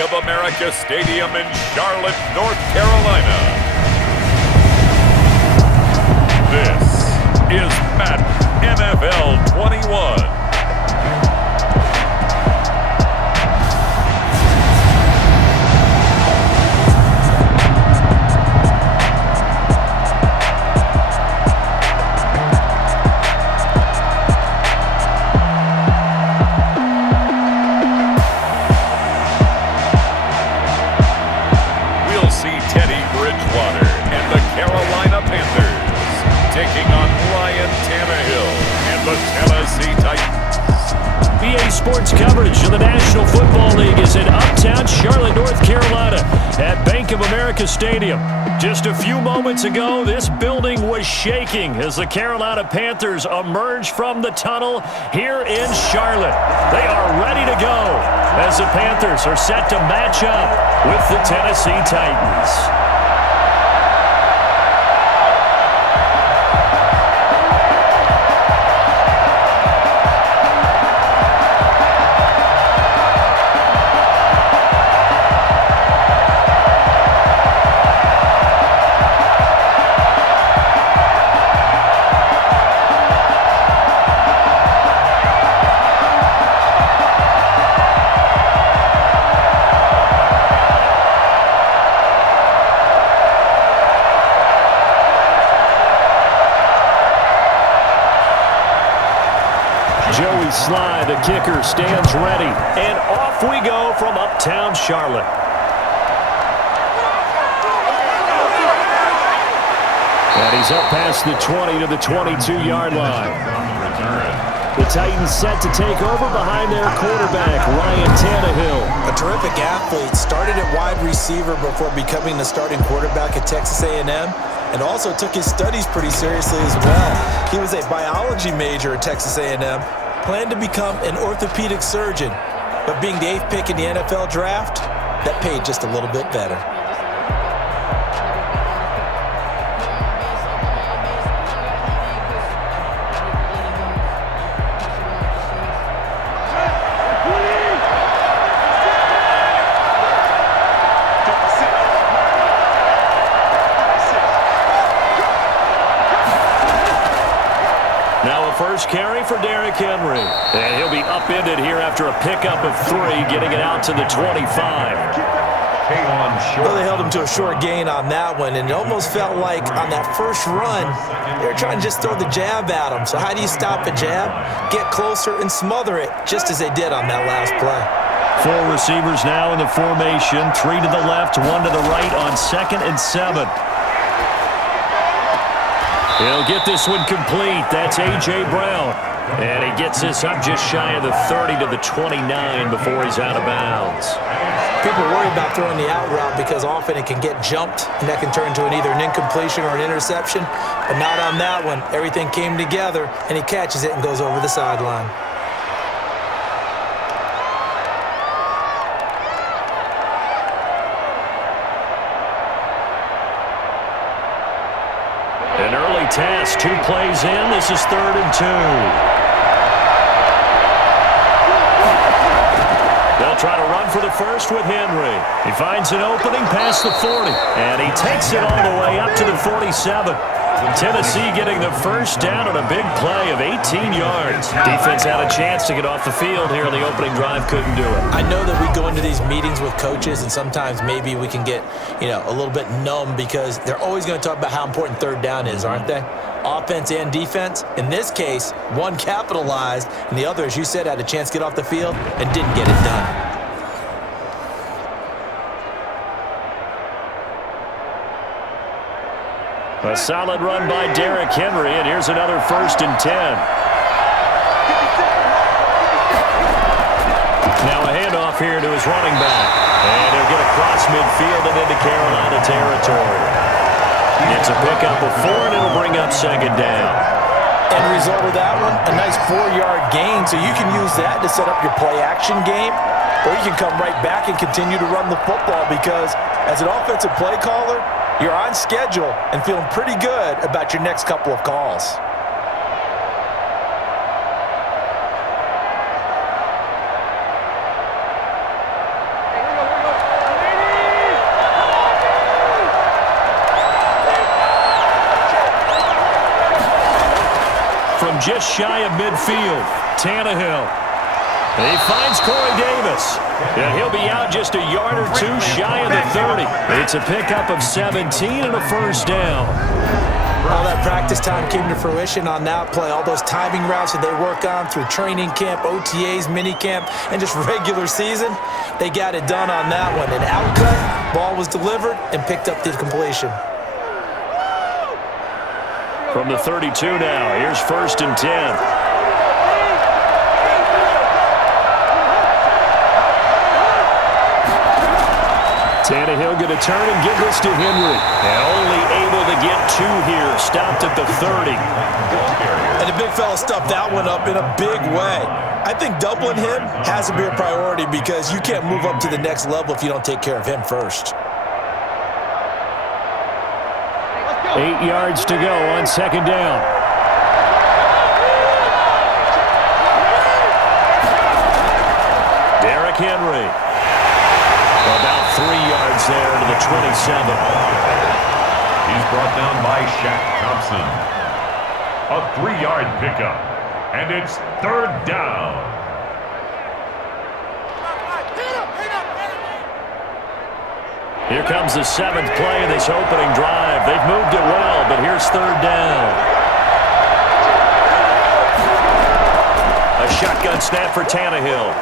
of America Stadium in Charlotte, North Carolina. This is Madden NFL 21. Taking on Ryan Tannehill and the Tennessee Titans. EA Sports coverage of the National Football League is in uptown Charlotte, North Carolina at Bank of America Stadium. Just a few moments ago, this building was shaking as the Carolina Panthers emerged from the tunnel here in Charlotte. They are ready to go as the Panthers are set to match up with the Tennessee Titans. Sly, the kicker, stands ready, and off we go from uptown Charlotte. And he's up past the 20 to the 22-yard line. The Titans set to take over behind their quarterback, Ryan Tannehill. A terrific athlete, started at wide receiver before becoming the starting quarterback at Texas A&M, and also took his studies pretty seriously as well. He was a biology major at Texas A&M, planned to become an orthopedic surgeon, but being the 8th pick in the NFL draft, that paid just a little bit better. First carry for Derrick Henry. And he'll be upended here after a pickup of 3, getting it out to the 25. Well, they held him to a short gain on that one, and it almost felt like on that first run, they were trying to just throw the jab at him. So how do you stop a jab? Get closer and smother it, just as they did on that last play. 4 receivers now in the formation, 3 to the left, 1 to the right on 2nd and 7. He'll get this one complete. That's A.J. Brown. And he gets this up just shy of the 30 to the 29 before he's out of bounds. People worry about throwing the out route because often it can get jumped, and that can turn into either an incompletion or an interception. But not on that one. Everything came together, and he catches it and goes over the sideline. An early task, 2 plays in. This is 3rd and 2. They'll try to run for the first with Henry. He finds an opening past the 40, and he takes it all the way up to the 47. Tennessee getting the first down on a big play of 18 yards. Defense had a chance to get off the field here in the opening drive, couldn't do it. I know that we go into these meetings with coaches, and sometimes maybe we can get, a little bit numb because they're always going to talk about how important 3rd down is, aren't they? Offense and defense. In this case, one capitalized, and the other, as you said, had a chance to get off the field and didn't get it done. A solid run by Derrick Henry, and here's another 1st and 10. Now a handoff here to his running back. And he'll get across midfield and into Carolina territory. It's a pickup of 4, and it'll bring up 2nd down. End result of that one, a nice 4-yard gain, so you can use that to set up your play-action game, or you can come right back and continue to run the football because as an offensive play caller, you're on schedule and feeling pretty good about your next couple of calls. just shy of midfield. Tannehill. He finds Corey Davis. And he'll be out just a yard or two shy of the 30. It's a pickup of 17 and a first down. All that practice time came to fruition on that play. All those timing routes that they work on through training camp, OTAs, minicamp, and just regular season, they got it done on that one. An outcut, ball was delivered, and picked up the completion. From the 32 now, here's 1st and 10. Tannehill going to turn and give this to Henry. And only able to get 2 here. Stopped at the 30. And the big fella stuffed that one up in a big way. I think doubling him has to be a priority because you can't move up to the next level if you don't take care of him first. 8 yards to go on 2nd down. Derrick Henry. About 3 yards there to the 27. He's brought down by Shaq Thompson. A 3-yard pickup. And it's 3rd down. Here comes the 7th play of this opening drive. They've moved it well, but here's 3rd down. A shotgun snap for Tannehill.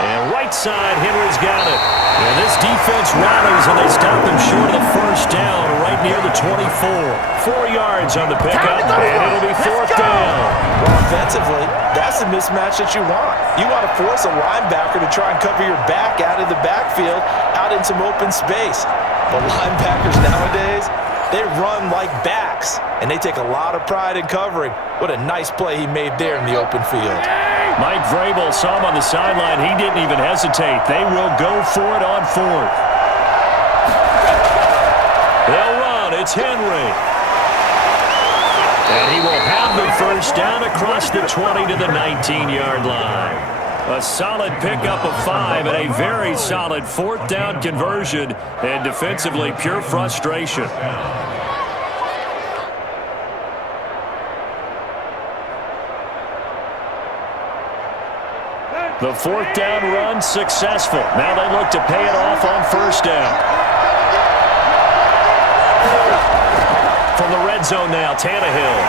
And right side, Henry's got it. And this defense rallies, and they stop them short of the first down right near the 24. 4 yards on the pickup, and it'll be 4th down. Well, offensively, that's the mismatch that you want. You want to force a linebacker to try and cover your back out of the backfield, out in some open space. The linebackers nowadays, they run like backs, and they take a lot of pride in covering. What a nice play he made there in the open field. Mike Vrabel saw him on the sideline. He didn't even hesitate. They will go for it on 4th. They'll run. It's Henry. And he will have the first down across the 20 to the 19-yard line. A solid pickup of 5 and a very solid 4th down conversion. And defensively, pure frustration. The 4th down run successful. Now they look to pay it off on 1st down. From the red zone now, Tannehill.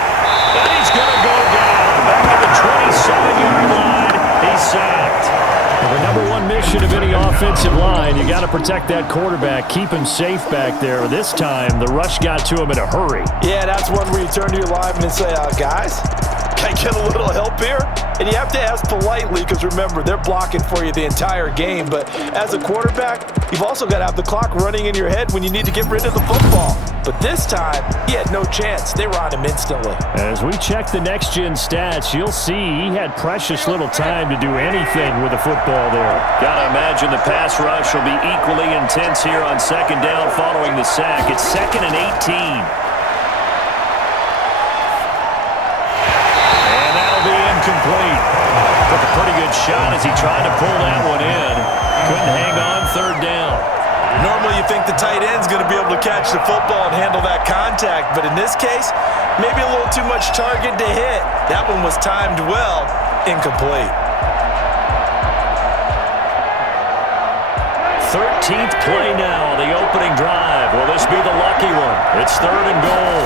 And he's going to go down. Back at the 27-yard line. He's sacked. Well, the number 1 mission of any offensive line, you got to protect that quarterback, keep him safe back there. This time, the rush got to him in a hurry. Yeah, that's one where you turn to your lineman and say, guys, can I get a little help here? And you have to ask politely because, remember, they're blocking for you the entire game. But as a quarterback, you've also got to have the clock running in your head when you need to get rid of the football. But this time, he had no chance. They were on him instantly. As we check the next-gen stats, you'll see he had precious little time to do anything with the football there. Got to imagine the pass rush will be equally intense here on 2nd down following the sack. It's 2nd and 18. Complete. Took a pretty good shot as he tried to pull that one in. Couldn't hang on 3rd down. Normally you think the tight end's going to be able to catch the football and handle that contact, but in this case, maybe a little too much target to hit. That one was timed well, incomplete. 13th play now, the opening drive. Will this be the lucky one? It's 3rd and goal.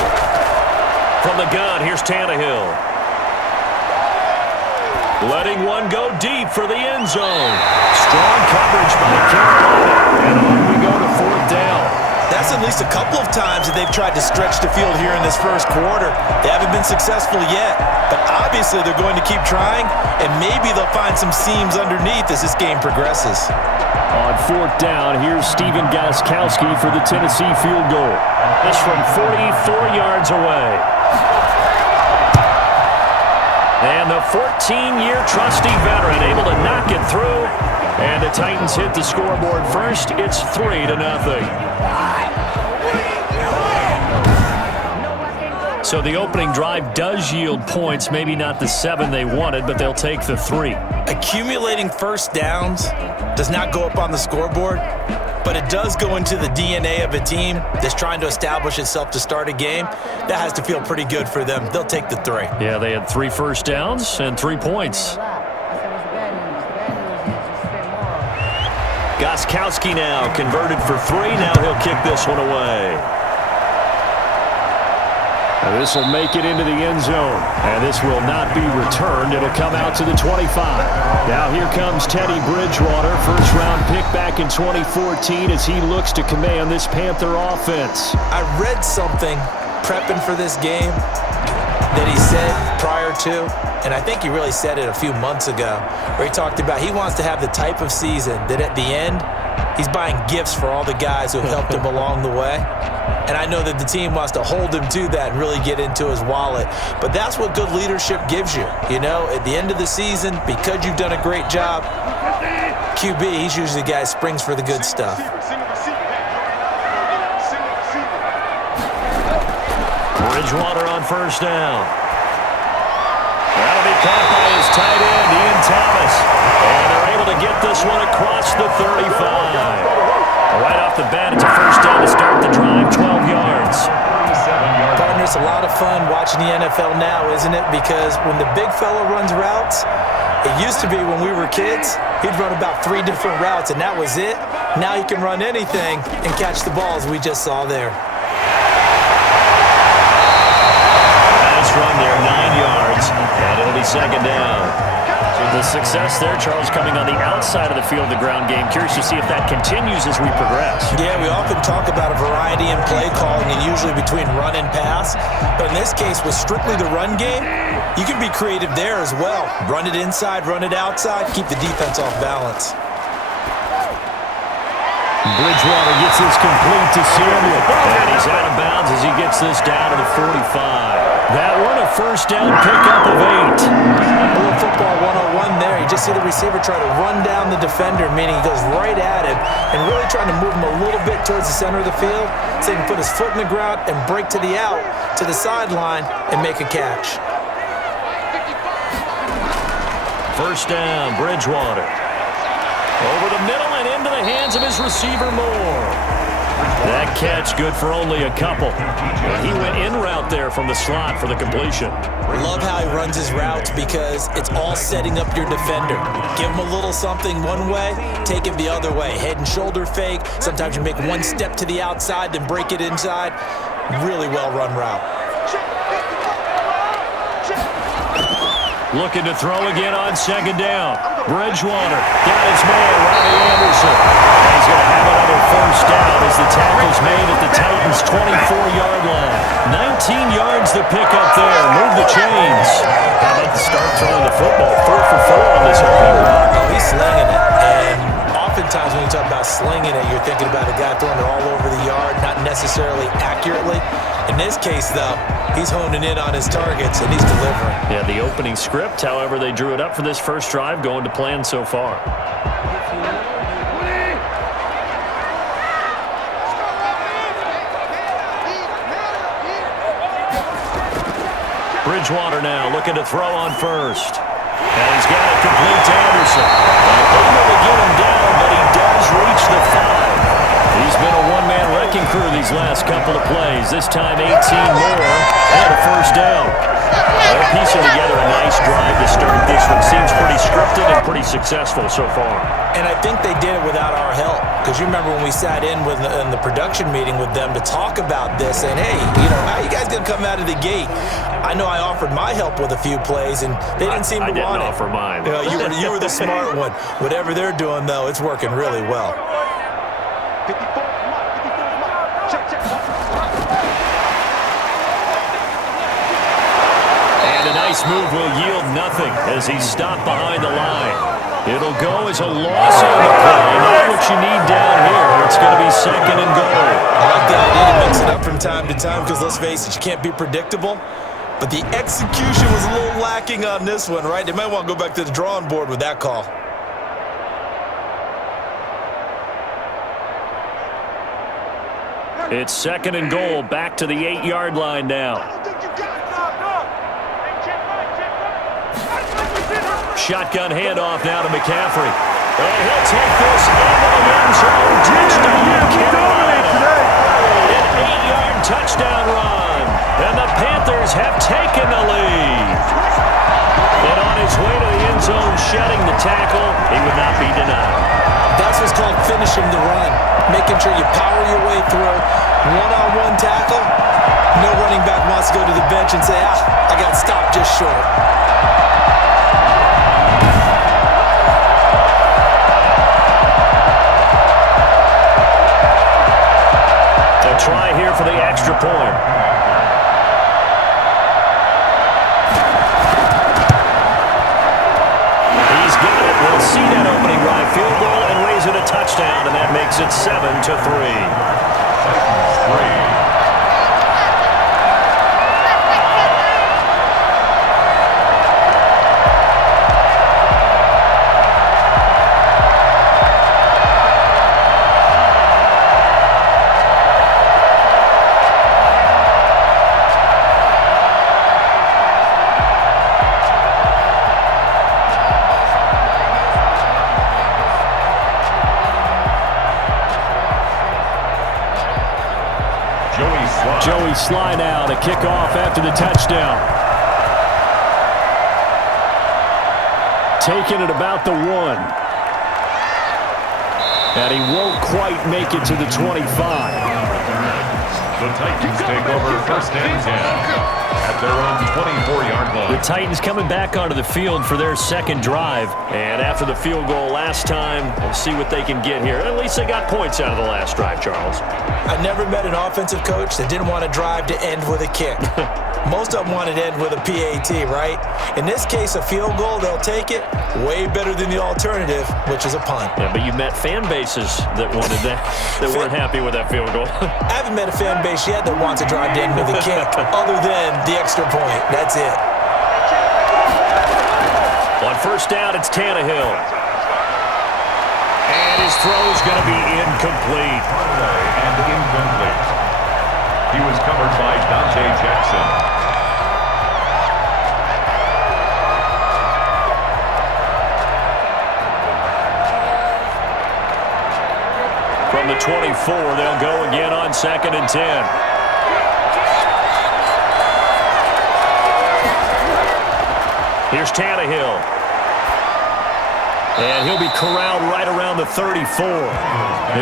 From the gun, here's Tannehill. Letting one go deep for the end zone. Strong coverage by Carolina. And on we go to 4th down. That's at least a couple of times that they've tried to stretch the field here in this first quarter. They haven't been successful yet, but obviously they're going to keep trying, and maybe they'll find some seams underneath as this game progresses. On 4th down, here's Steven Gostkowski for the Tennessee field goal. This from 44 yards away. And the 14-year trusty veteran able to knock it through. And the Titans hit the scoreboard first. It's 3-0. So the opening drive does yield points. Maybe not the 7 they wanted, but they'll take the 3. Accumulating first downs does not go up on the scoreboard, but it does go into the DNA of a team that's trying to establish itself to start a game. That has to feel pretty good for them. They'll take the 3. Yeah, they had 3 first downs and 3 points. Gostkowski now converted for 3. Now he'll kick this one away. This will make it into the end zone, and this will not be returned. It'll come out to the 25. Now here comes Teddy Bridgewater, first-round pick back in 2014 as he looks to command this Panther offense. I read something prepping for this game that he said prior to, and I think he really said it a few months ago, where he talked about he wants to have the type of season that at the end, he's buying gifts for all the guys who have helped him along the way. And I know that the team wants to hold him to that and really get into his wallet. But that's what good leadership gives you. You know, at the end of the season, because you've done a great job, QB, he's usually the guy who springs for the good stuff. Bridgewater on first down. That'll be caught by his tight end, Ian Thomas. And they're able to get this one across the 35. Right off the bat, it's a first down to start the drive, 12 yards. Partner, it's a lot of fun watching the NFL now, isn't it? Because when the big fella runs routes, it used to be when we were kids, he'd run about 3 different routes, and that was it. Now he can run anything and catch the balls we just saw there. Nice run there, 9 yards, and it'll be second down. The success there, Charles, coming on the outside of the field, the ground game. Curious to see if that continues as we progress. Yeah, we often talk about a variety in play calling and usually between run and pass. But in this case, with strictly the run game, you can be creative there as well. Run it inside, run it outside, keep the defense off balance. Bridgewater gets this complete to Samuel. And he's out of bounds as he gets this down to the 45. That one, a first down pickup of 8. A little football 101 there. You just see the receiver try to run down the defender, meaning he goes right at him and really trying to move him a little bit towards the center of the field so he can put his foot in the ground and break to the out, to the sideline, and make a catch. First down, Bridgewater. Over the middle and into the hands of his receiver, Moore. That catch good for only a couple. He went in route there from the slot for the completion. Love how he runs his routes because it's all setting up your defender. Give him a little something one way, take it the other way. Head and shoulder fake. Sometimes you make one step to the outside, then break it inside. Really well run route. Looking to throw again on second down. Bridgewater got his man, Robbie Anderson. And he's going to have another first down as the tackle's made at the Titans' 24-yard line. 19 yards to pick up there. Move the chains. How about the start throwing the football? 4 for 4 on this opening run. Oh, he's slinging it. And oftentimes when you talk about slinging it, you're thinking about a guy throwing it all over the yard, not necessarily accurately. In this case, though, he's honing in on his targets, and he's delivering. Yeah, the opening script, however, they drew it up for this first drive, going to plan so far. Bridgewater now looking to throw on first. And he's got it complete to Anderson. Able to get him down, but he does reach the 5. He's been a one-man wrecking crew these last couple of plays. This time 18 more and a first down. They're piecing together a nice drive to start this one. Seems pretty scripted and pretty successful so far. And I think they did it without our help. Because you remember when we sat in the production meeting with them to talk about this, and hey, you know, how are you guys going to come out of the gate? I know I offered my help with a few plays, and they didn't seem to want it. I didn't offer mine. You know, you were the smart one. Whatever they're doing, though, it's working really well. And a nice move will yield nothing as he's stopped behind the line. It'll go as a loss on the play. Not what you need down here. It's going to be second and goal. I like the idea to mix it up from time to time because, let's face it, you can't be predictable. But the execution was a little lacking on this one, right? They might want to go back to the drawing board with that call. It's second and goal, back to the 8-yard line now. Shotgun handoff now to McCaffrey. And he'll take this into the end zone. Touchdown, Carolina. An 8-yard touchdown run. And the Panthers have taken the lead. And on his way to the end zone, shedding the tackle, he would not be denied. That's what's called finishing the run. Making sure you power your way through. One-on-one tackle. No running back wants to go to the bench and say, I got stopped just short. A try here for the extra point. He's got it. We'll see that opening drive field goal and raise it a touchdown, and that makes it 7-3. Joey Sly now to kick off after the touchdown. Taking it about the 1. And he won't quite make it to the 25. The Titans take over first and 10 at their own 24-yard line. The Titans coming back onto the field for their second drive. And after the field goal last time, we'll see what they can get here. At least they got points out of the last drive, Charles. I never met an offensive coach that didn't want to drive to end with a kick. Most of them wanted to end with a PAT, right? In this case, a field goal, they'll take it. Way better than the alternative, which is a punt. Yeah, but you met fan bases that wanted that, that weren't happy with that field goal. I haven't met a fan base yet that wants to drive to end with a kick, other than the extra point. That's it. On first down, it's Tannehill. And his throw's going to be incomplete. And incomplete. He was covered by Dante Jackson. From the 24, they'll go again on 2nd and 10. Here's Tannehill. And he'll be corralled right around the 34.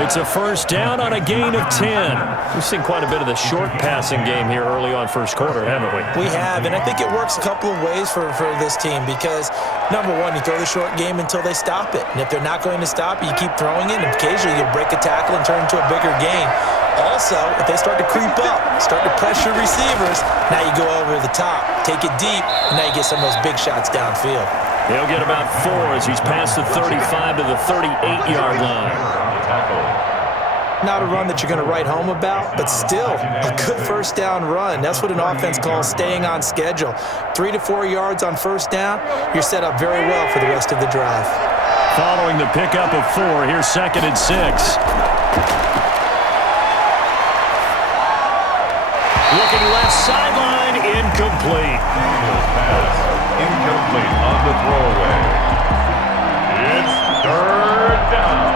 It's a first down on a gain of 10. We've seen quite a bit of the short passing game here early on first quarter, haven't we? We have, and I think it works a couple of ways for this team because, number one, you throw the short game until they stop it. And if they're not going to stop it, you keep throwing it, and occasionally you'll break a tackle and turn it into a bigger gain. Also, if they start to creep up, start to pressure receivers, now you go over the top, take it deep, and now you get some of those big shots downfield. He'll get about 4 as he's past the 35 to the 38-yard line. Not a run that you're going to write home about, but still a good first down run. That's what an offense calls staying on schedule. 3 to 4 yards on first down, you're set up very well for the rest of the drive. Following the pickup of 4, here's 2nd and 6. Looking left sideline, incomplete. Incomplete on the throwaway. It's 3rd down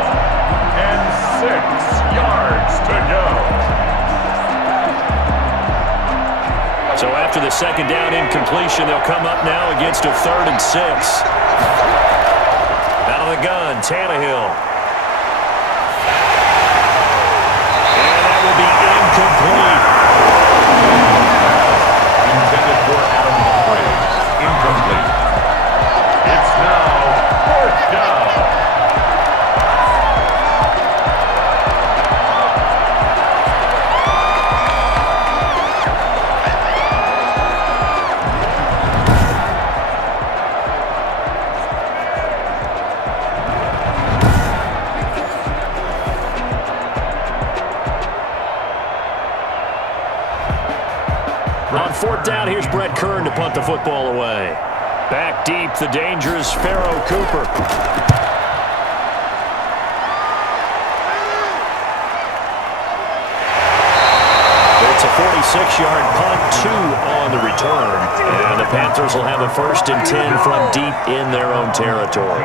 and 6 yards to go. So after the 2nd down incompletion, they'll come up now against a 3rd and 6. Out of the gun, Tannehill. And that will be incomplete. Intended for Adam Humphries. Incomplete. It's now 4th down. On 4th down, here's Brett Kern to punt the football away. Back deep, the dangerous Pharaoh Cooper. It's a 6-yard punt, 2 on the return. And the Panthers will have a 1st and 10 from deep in their own territory.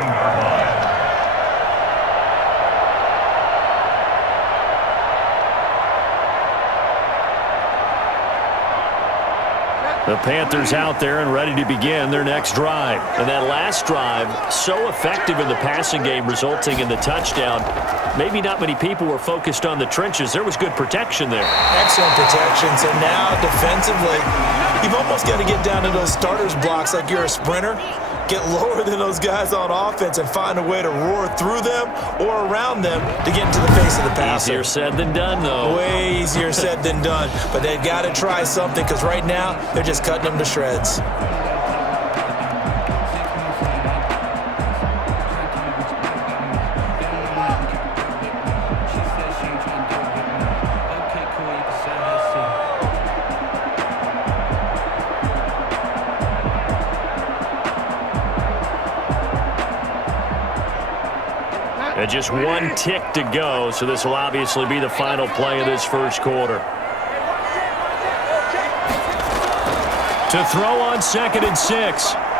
The Panthers out there and ready to begin their next drive. And that last drive, so effective in the passing game, resulting in the touchdown. Maybe not many people were focused on the trenches. There was good protection there. Excellent protections. And now defensively, you've almost got to get down to those starters blocks like you're a sprinter. Get lower than those guys on offense and find a way to roar through them or around them to get into the face of the passer. Easier said than done, though. Way easier said than done. But they've got to try something because right now they're just cutting them to shreds. And just 1 tick to go, so this will obviously be the final play of this first quarter. To throw on 2nd and 6.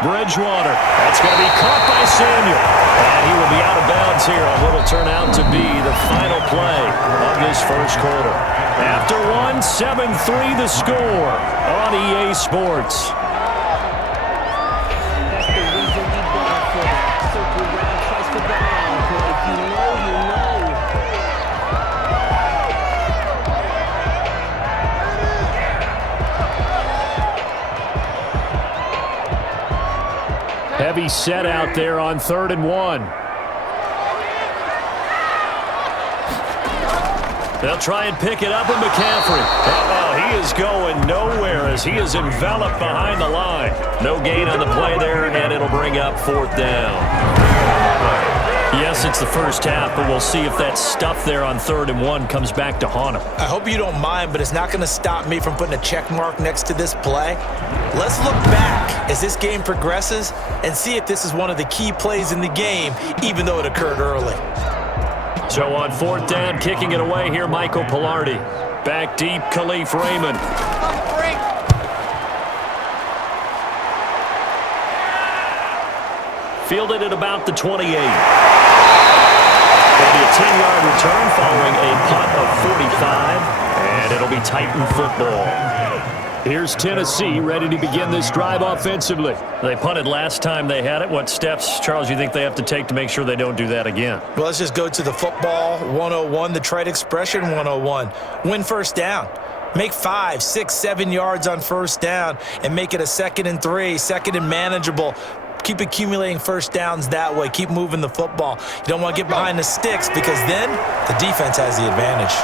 Bridgewater. That's going to be caught by Samuel. And he will be out of bounds here on what will turn out to be the final play of this first quarter. After 1, 7-3 the score on EA Sports. Heavy set out there on 3rd and 1. They'll try and pick it up with McCaffrey. He is going nowhere as he is enveloped behind the line. No gain on the play there, and it'll bring up 4th down. Yes, it's the first half, but we'll see if that stuff there on 3rd and 1 comes back to haunt him. I hope you don't mind, but it's not going to stop me from putting a check mark next to this play. Let's look back as this game progresses and see if this is one of the key plays in the game, even though it occurred early. So on 4th down, kicking it away here, Michael Pilardi. Back deep, Khalif Raymond. Fielded at about the 28. It'll be a 10-yard return following a punt of 45, and it'll be Titan football. Here's Tennessee ready to begin this drive offensively. They punted last time they had it. What steps, Charles, you think they have to take to make sure they don't do that again? Well, let's just go to the football 101, the trite expression 101. Win 1st down. Make 5, 6, 7 yards on 1st down and make it a 2nd and 3, 2nd and manageable. Keep accumulating 1st downs that way. Keep moving the football. You don't want to get behind the sticks because then the defense has the advantage.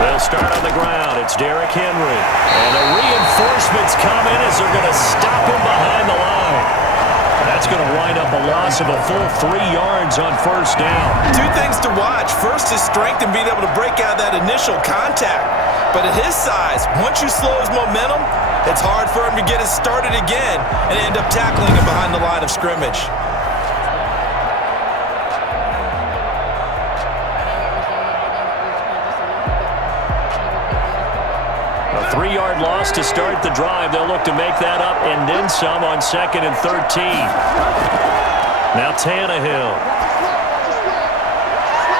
They'll start on the ground. It's Derrick Henry. And the reinforcements come in as they're going to stop him behind the line. That's going to wind up a loss of a full 3 yards on 1st down. 2 things to watch. First is strength and being able to break out that initial contact. But at his size, once you slow his momentum, it's hard for him to get it started again and end up tackling him behind the line of scrimmage. A 3-yard loss to start the drive. They'll look to make that up and then some on 2nd and 13. Now Tannehill.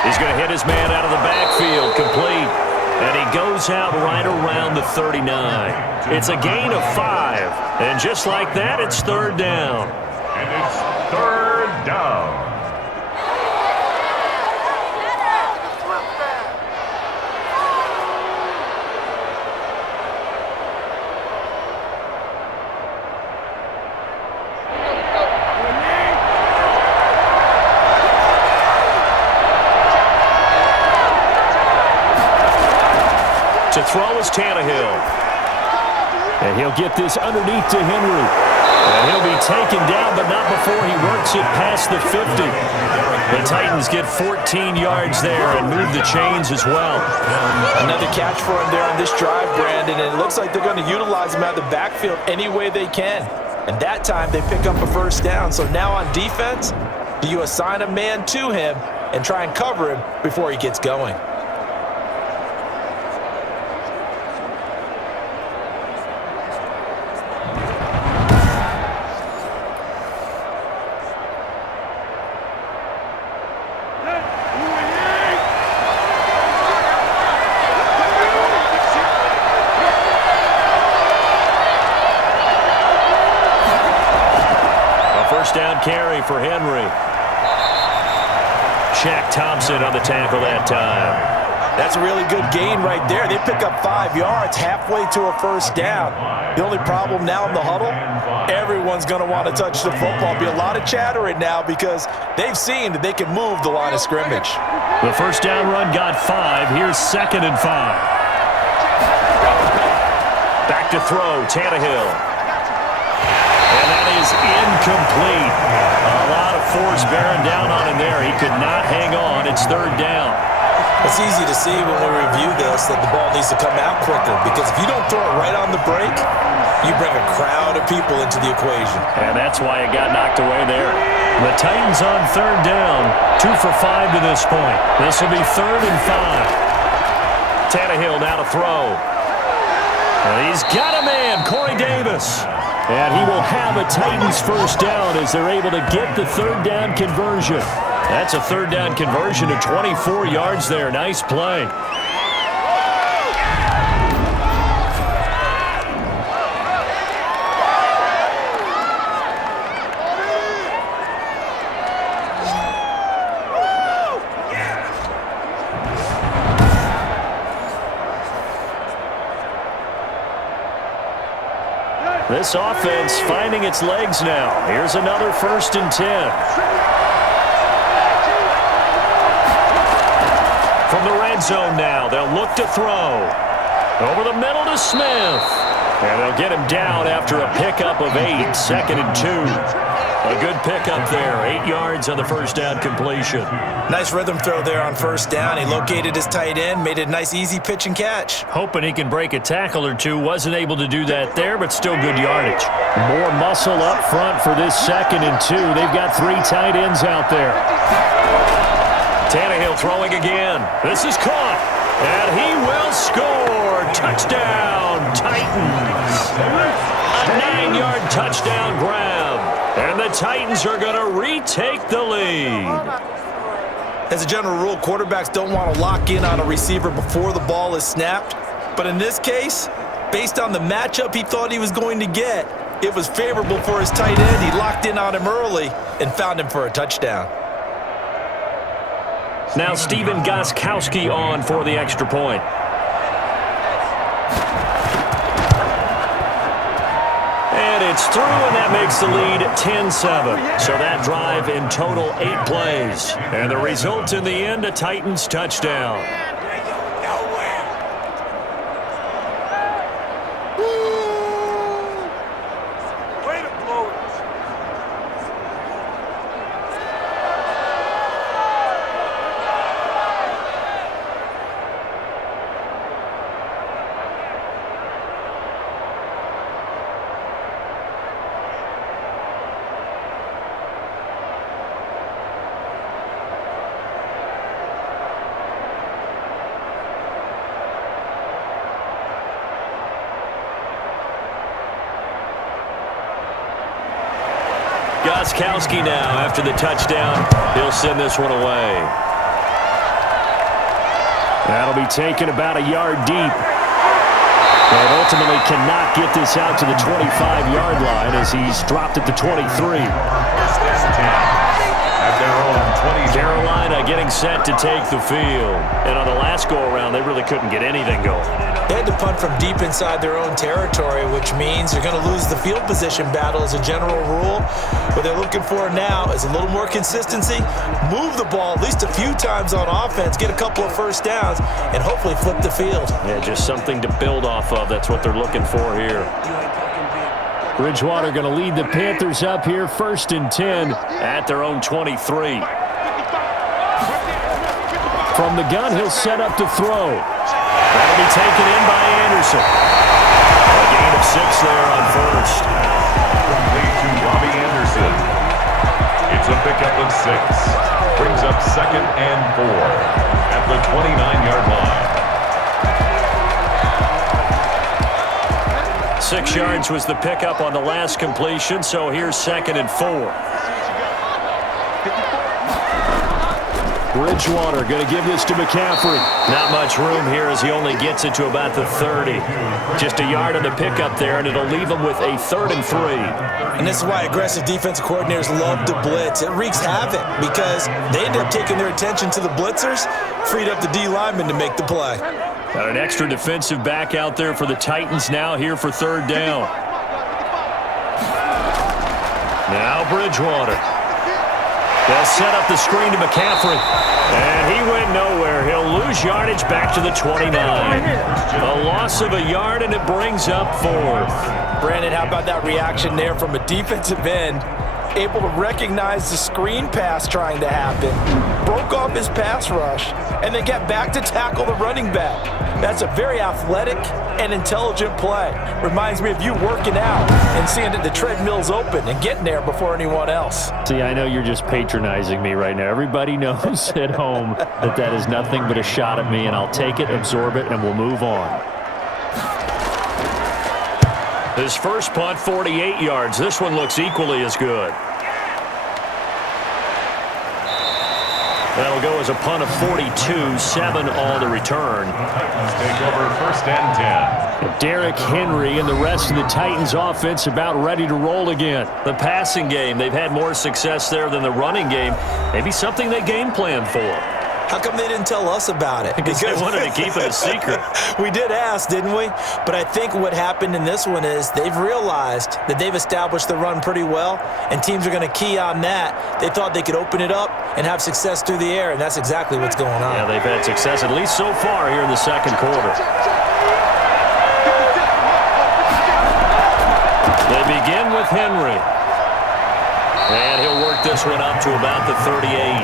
He's going to hit his man out of the backfield, complete. And he goes out right around the 39. It's a gain of 5. And just like that, it's 3rd down. And it's 3rd down. To throw is Tannehill. And he'll get this underneath to Henry. And he'll be taken down, but not before he works it past the 50. The Titans get 14 yards there and move the chains as well. Another catch for him there on this drive, Brandon, and it looks like they're going to utilize him out of the backfield any way they can. And that time they pick up a 1st down. So now on defense, do you assign a man to him and try and cover him before he gets going? down carry for Henry. Shaq Thompson on the tackle that time. That's a really good gain right there. They pick up 5 yards halfway to a first down. The only problem now in the huddle, everyone's going to want to touch the football. Be a lot of chattering now because they've seen that they can move the line of scrimmage. The first down run got 5. Here's 2nd and 5. Back to throw, Tannehill. And that is incomplete. A lot of force bearing down on him there. He could not hang on. It's 3rd down. It's easy to see when we review this that the ball needs to come out quicker because if you don't throw it right on the break, you bring a crowd of people into the equation. And that's why it got knocked away there. The Titans on 3rd down, 2 for 5 to this point. This will be 3rd and 5. Tannehill now to throw. And he's got a man, Corey Davis. And he will have a Titans first down as they're able to get the 3rd down conversion. That's a 3rd down conversion to 24 yards there. Nice play. This offense finding its legs now. Here's another 1st and 10. From the red zone now, they'll look to throw. Over the middle to Smith. And they'll get him down after a pickup of 8. 2nd and 2. A good pickup there. 8 yards on the first down completion. Nice rhythm throw there on first down. He located his tight end, made it a nice easy pitch and catch. Hoping he can break a tackle or two. Wasn't able to do that there, but still good yardage. More muscle up front for this 2nd and 2. They've got 3 tight ends out there. Tannehill throwing again. This is caught, and he will score. Touchdown, Titans. A 9-yard touchdown grab, and the Titans are going to retake the lead. As a general rule, quarterbacks don't want to lock in on a receiver before the ball is snapped. But in this case, based on the matchup he thought he was going to get, it was favorable for his tight end. He locked in on him early and found him for a touchdown. Now Steven Gostkowski on for the extra point. And it's through, and that makes the lead 10-7. So that drive in total 8 plays. And the result in the end, a Titans touchdown. Gostkowski now after the touchdown. He'll send this one away. That'll be taken about a yard deep. And ultimately cannot get this out to the 25-yard line as he's dropped at the 23. Carolina getting set to take the field. And on the last go-around, they really couldn't get anything going. They had to punt from deep inside their own territory, which means they're going to lose the field position battle as a general rule. What they're looking for now is a little more consistency, move the ball at least a few times on offense, get a couple of first downs, and hopefully flip the field. Yeah, just something to build off of. That's what they're looking for here. Bridgewater going to lead the Panthers up here, 1st and 10 at their own 23. From the gun, he'll set up to throw. That'll be taken in by Anderson. A gain of 6 there on first. Complete to Robbie Anderson. It's a pickup of 6. Brings up 2nd and 4 at the 29-yard line. 6 yards was the pickup on the last completion, so here's 2nd and 4. Bridgewater going to give this to McCaffrey. Not much room here as he only gets it to about the 30. Just a yard on the pickup there, and it'll leave him with a 3rd and 3. And this is why aggressive defensive coordinators love to blitz. It wreaks havoc because they end up taking their attention to the blitzers, freed up the D lineman to make the play. Got an extra defensive back out there for the Titans now here for 3rd down. Now Bridgewater. They'll set up the screen to McCaffrey. And he went nowhere. He'll lose yardage back to the 29. A loss of a yard, and it brings up 4th. Brandon, how about that reaction there from a defensive end? Able to recognize the screen pass trying to happen, broke off his pass rush, and then get back to tackle the running back. That's a very athletic and intelligent play. Reminds me of you working out and seeing that the treadmill's open and getting there before anyone else. See, I know you're just patronizing me right now. Everybody knows at home that that is nothing but a shot at me, and I'll take it, absorb it, and we'll move on. His first punt, 48 yards. This one looks equally as good. That'll go as a punt of 42, 7 on the return. Titans take over 1st and 10. Derrick Henry and the rest of the Titans offense about ready to roll again. The passing game, they've had more success there than the running game. Maybe something they game planned for. How come they didn't tell us about it? Because they wanted to keep it a secret. We did ask, didn't we? But I think what happened in this one is they've realized that they've established the run pretty well, and teams are going to key on that. They thought they could open it up and have success through the air, and that's exactly what's going on. Yeah, they've had success, at least so far here in the 2nd quarter. They begin with Henry. And he'll work this one up to about the 38.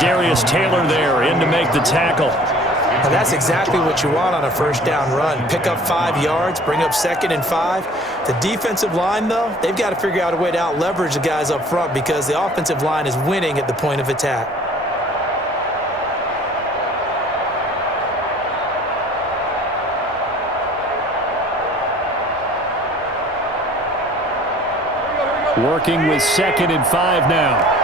Darius Taylor there in to make the tackle. And that's exactly what you want on a 1st down run. Pick up 5 yards, bring up 2nd and 5. The defensive line, though, they've got to figure out a way to out-leverage the guys up front because the offensive line is winning at the point of attack. Working with 2nd and 5 now.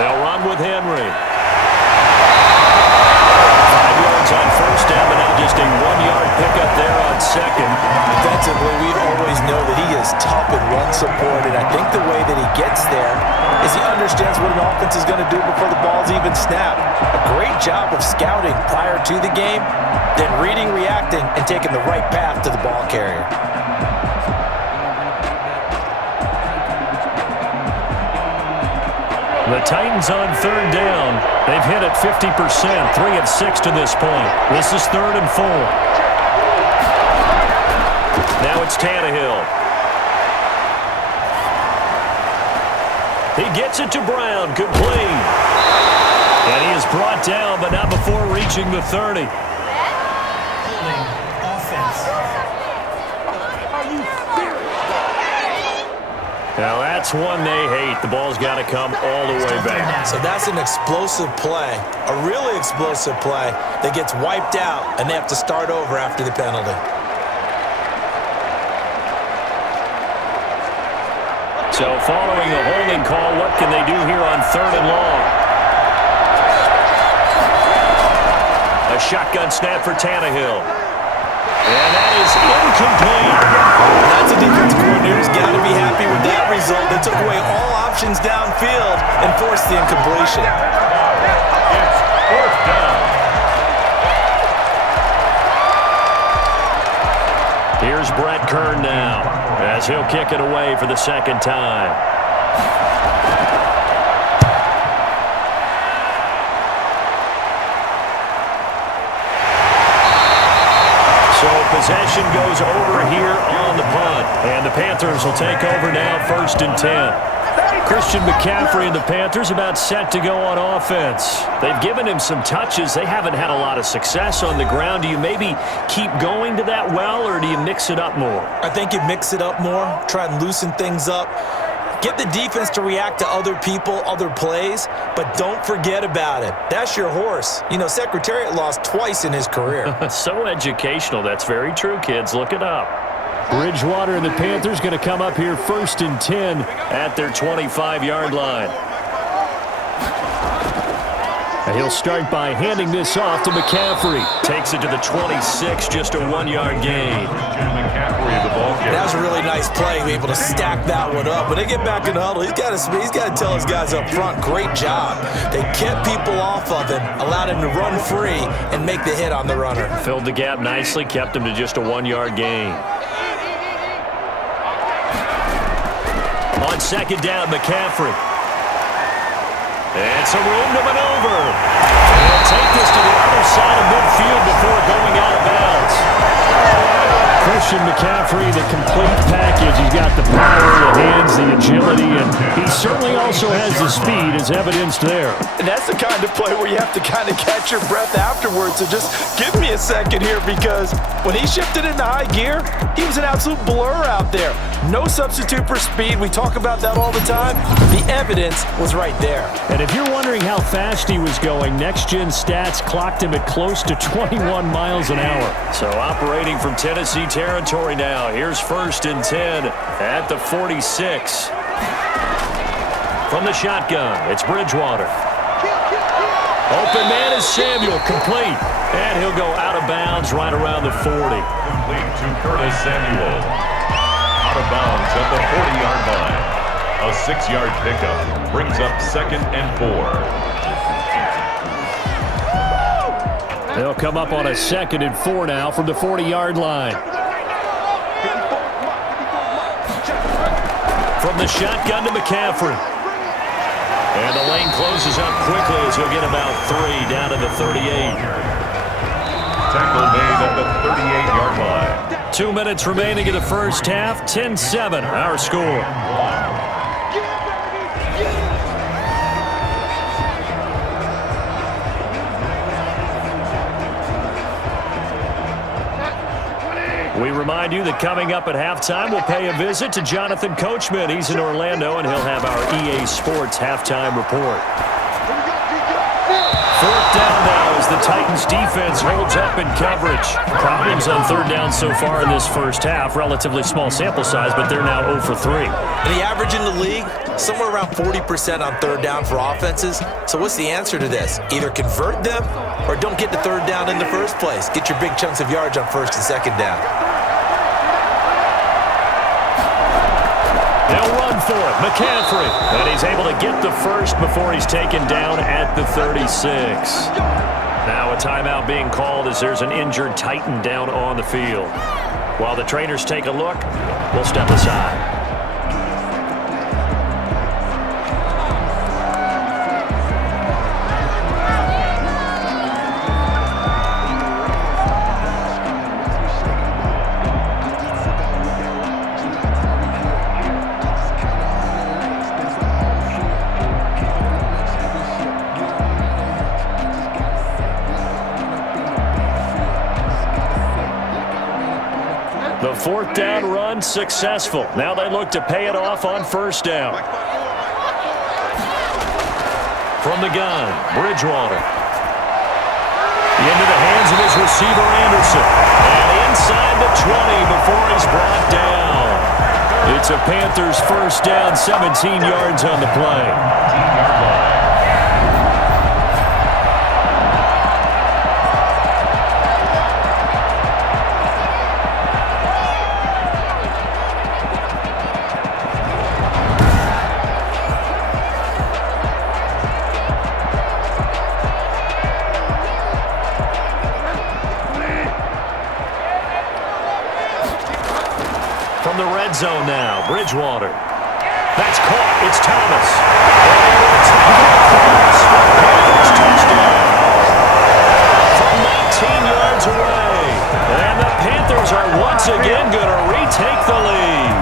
They'll run with Henry. 5 yards on 1st down, but now just a 1-yard pickup there on 2nd. Defensively, we always know that he is tough in run support, and I think the way that he gets there is he understands what an offense is going to do before the ball's even snapped. A great job of scouting prior to the game, then reading, reacting, and taking the right path to the ball carrier. The Titans on 3rd down. They've hit it 50%, 3 of 6 to this point. This is 3rd and 4. Now it's Tannehill. He gets it to Brown, complete. And he is brought down, but not before reaching the 30. Now that's one they hate. The ball's got to come all the way back. So that's an explosive play, a really explosive play that gets wiped out, and they have to start over after the penalty. So following the holding call, what can they do here on 3rd and long? A shotgun snap for Tannehill. And that is incomplete. That's a defensive coordinator who's got to be happy with that result. They took away all options downfield and forced the incompletion. It's 4th down. Here's Brett Kern now as he'll kick it away for the 2nd time. Possession goes over here on the punt. And the Panthers will take over now, 1st and 10. Christian McCaffrey and the Panthers about set to go on offense. They've given him some touches. They haven't had a lot of success on the ground. Do you maybe keep going to that well, or do you mix it up more? I think you mix it up more, try and loosen things up. Get the defense to react to other people, other plays, but don't forget about it. That's your horse. You know, Secretariat lost twice in his career. So educational. That's very true, kids. Look it up. Bridgewater and the Panthers going to come up here 1st and 10 at their 25-yard line. And he'll start by handing this off to McCaffrey. Takes it to the 26, just a 1-yard gain. McCaffrey, the ball carrier. That was a really nice play, be able to stack that one up. When they get back in the huddle, he's got to tell his guys up front, great job. They kept people off of him, allowed him to run free, and make the hit on the runner. Filled the gap nicely, kept him to just a 1-yard gain. On 2nd down, McCaffrey. And some room to maneuver. He'll take this to the other side of midfield before going out of bounds. Christian McCaffrey, the complete package. He's got the power, the hands, the agility, and he certainly also has the speed as evidenced there. And that's the kind of play where you have to kind of catch your breath afterwards. So just give me a second here, because when he shifted into high gear, he was an absolute blur out there. No substitute for speed. We talk about that all the time. The evidence was right there. And if you're wondering how fast he was going, next-gen stats clocked him at close to 21 miles an hour. So operating from Tennessee territory now. Here's 1st and 10 at the 46. From the shotgun, it's Bridgewater. Open man is Samuel, complete. And he'll go out of bounds right around the 40. Complete to Curtis Samuel. Out of bounds at the 40-yard line. A 6-yard pickup brings up 2nd and 4. They'll come up on a 2nd and 4 now from the 40-yard line. From the shotgun to McCaffrey. And the lane closes up quickly as he'll get about 3 down to the 38. Tackle made at the 38-yard line. 2 minutes remaining in the first half. 10-7, our score. We remind you that coming up at halftime, we'll pay a visit to Jonathan Coachman. He's in Orlando, and he'll have our EA Sports halftime report. 4th down now as the Titans defense holds up in coverage. Problems on 3rd down so far in this first half. Relatively small sample size, but they're now 0 for 3. And the average in the league, somewhere around 40% on 3rd down for offenses. So what's the answer to this? Either convert them or don't get to 3rd down in the first place. Get your big chunks of yards on 1st and 2nd down. They'll run for it. McCaffrey. And he's able to get the first before he's taken down at the 36. Now a timeout being called as there's an injured Titan down on the field. While the trainers take a look, we'll step aside. The 4th down run successful. Now they look to pay it off on 1st down. From the gun, Bridgewater. Into the hands of his receiver, Anderson. And inside the 20 before he's brought down. It's a Panthers 1st down, 17 yards on the play. From the red zone now, Bridgewater. That's caught. It's Thomas. Touchdown. From 19 yards away. And the Panthers are once again going to retake the lead.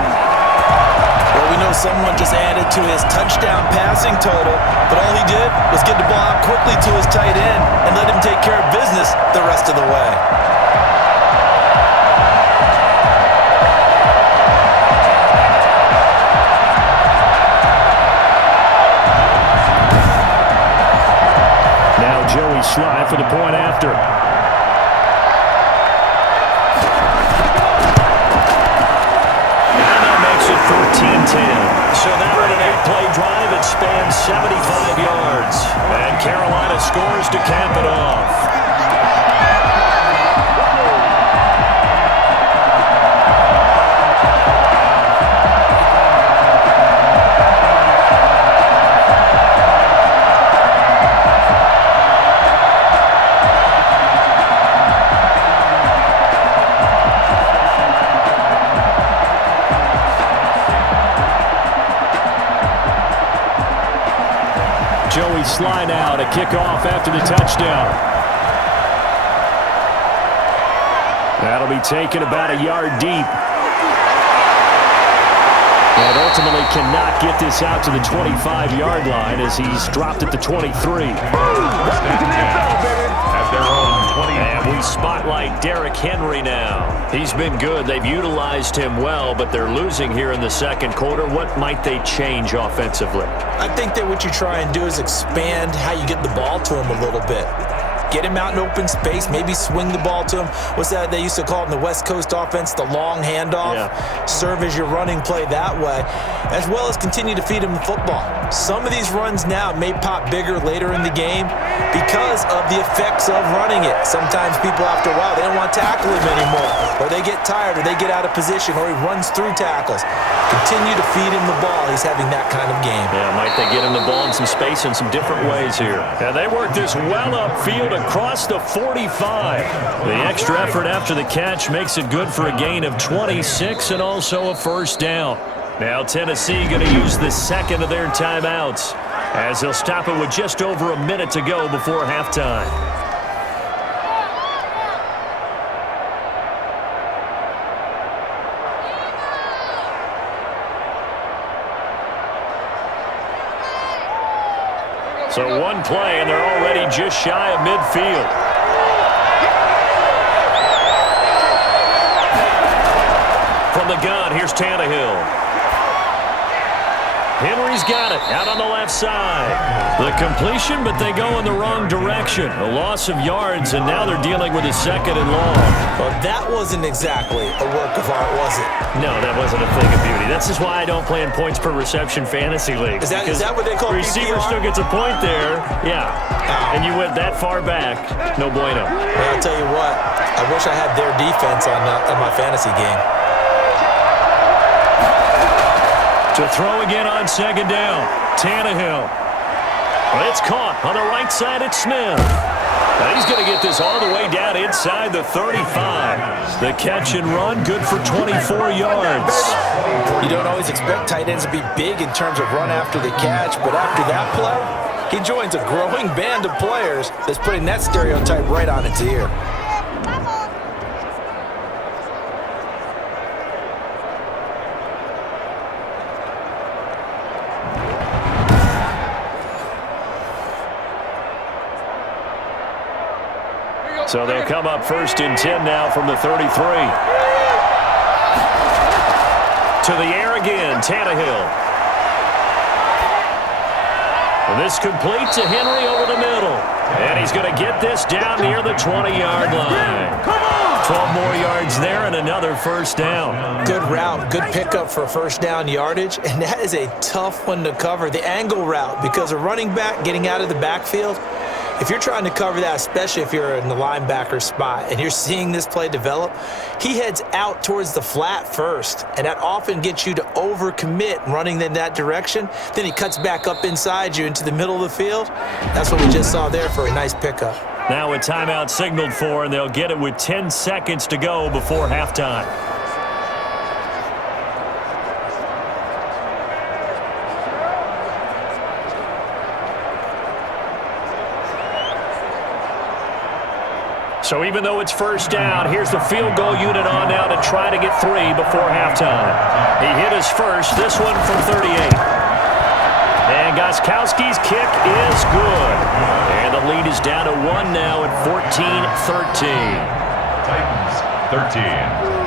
Well, we know someone just added to his touchdown passing total, but all he did was get the ball out quickly to his tight end and let him take care of business the rest of the way. Joey Slye for the point after. So now in an 8-play drive, it spans 75 yards. And Carolina scores to cap it off. Joey slide out, a kickoff after the touchdown. That'll be taken about a yard deep. And ultimately cannot get this out to the 25-yard line as he's dropped at the 23. At their own 20. And we spotlight Derrick Henry now. He's been good. They've utilized him well, but they're losing here in the second quarter. What might they change offensively? I think that what you try and do is expand how you get the ball to him a little bit. Get him out in open space, maybe swing the ball to him. What's that they used to call it in the West Coast offense, the long handoff? Yeah. Serve as your running play that way, as well as continue to feed him the football. Some of these runs now may pop bigger later in the game because of the effects of running it. Sometimes people, after a while, they don't want to tackle him anymore, or they get tired, or they get out of position, or he runs through tackles. Continue to feed him the ball. He's having that kind of game. Yeah, might they get him the ball in some space in some different ways here. And they work this well upfield across the 45. The extra effort after the catch makes it good for a gain of 26 and also a first down. Now Tennessee going to use the second of their timeouts as they'll stop it with just over a minute to go before halftime. So one play, and they're already just shy of midfield. From the gun, here's Tannehill. Henry's got it, out on the left side. The completion, but they go in the wrong direction. A loss of yards, and now they're dealing with a second and long. Well, that wasn't exactly a work of art, was it? No, that wasn't a thing of beauty. That's just why I don't play in points per reception fantasy leagues. Is that what they call the receiver still gets a point there. Yeah. And you went that far back. No bueno. Well, I'll tell you what. I wish I had their defense on my fantasy game. To throw again on second down. Tannehill. Well, it's caught on the right side. It's Smith. Now he's going to get this all the way down inside the 35. The catch and run, good for 24 yards. You don't always expect tight ends to be big in terms of run after the catch, but after that play, he joins a growing band of players that's putting that stereotype right on its ear. So they'll come up first and 10 now from the 33. To the air again, Tannehill. And this complete to Henry over the middle. And he's going to get this down near the 20-yard line. 12 more yards there and another first down. Good route, good pickup for first down yardage, and that is a tough one to cover. The angle route, because a running back getting out of the backfield, if you're trying to cover that, especially if you're in the linebacker spot and you're seeing this play develop, he heads out towards the flat first, and that often gets you to overcommit running in that direction. Then he cuts back up inside you into the middle of the field. That's what we just saw there for a nice pickup. Now a timeout signaled for, and they'll get it with 10 seconds to go before halftime. So even though it's first down, here's the field goal unit on now to try to get 3 before halftime. He hit his first, this one from 38. And Gostkowski's kick is good. And the lead is down to 1 now at 14-13. Titans 13.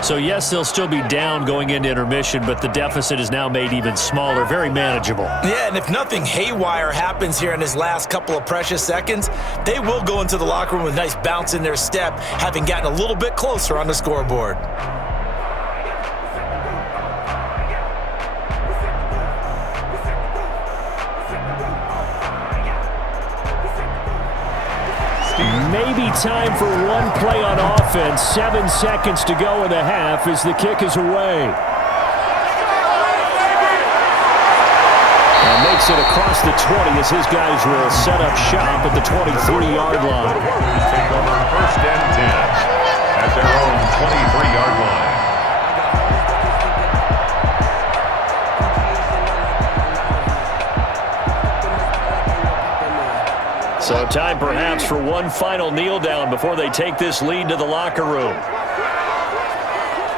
So, yes, they'll still be down going into intermission, but the deficit is now made even smaller, very manageable. Yeah, and if nothing haywire happens here in his last couple of precious seconds, they will go into the locker room with a nice bounce in their step, having gotten a little bit closer on the scoreboard. Maybe time for one play on offense. 7 seconds to go in the half as the kick is away. And makes it across the 20 as his guys will set up shop at the 23-yard line. Take over 1st and 10 at their own 23-yard line. So time perhaps for one final kneel down before they take this lead to the locker room.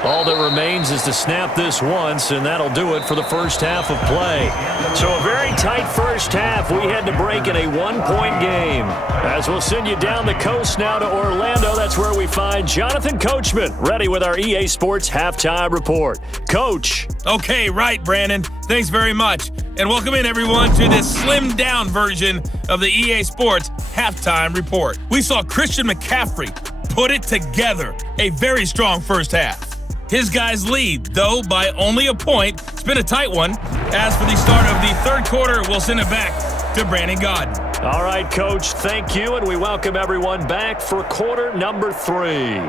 All that remains is to snap this once, and that'll do it for the first half of play. So a very tight first half. We had to break in a one-point game. As we'll send you down the coast now to Orlando, that's where we find Jonathan Coachman, ready with our EA Sports Halftime Report. Coach. Okay, right, Brandon. Thanks very much. And welcome in, everyone, to this slimmed-down version of the EA Sports Halftime Report. We saw Christian McCaffrey put it together. A very strong first half. His guys lead, though, by only a point. It's been a tight one. As for the start of the third quarter, we'll send it back to Brandon Godden. All right, Coach, thank you, and we welcome everyone back for quarter number 3.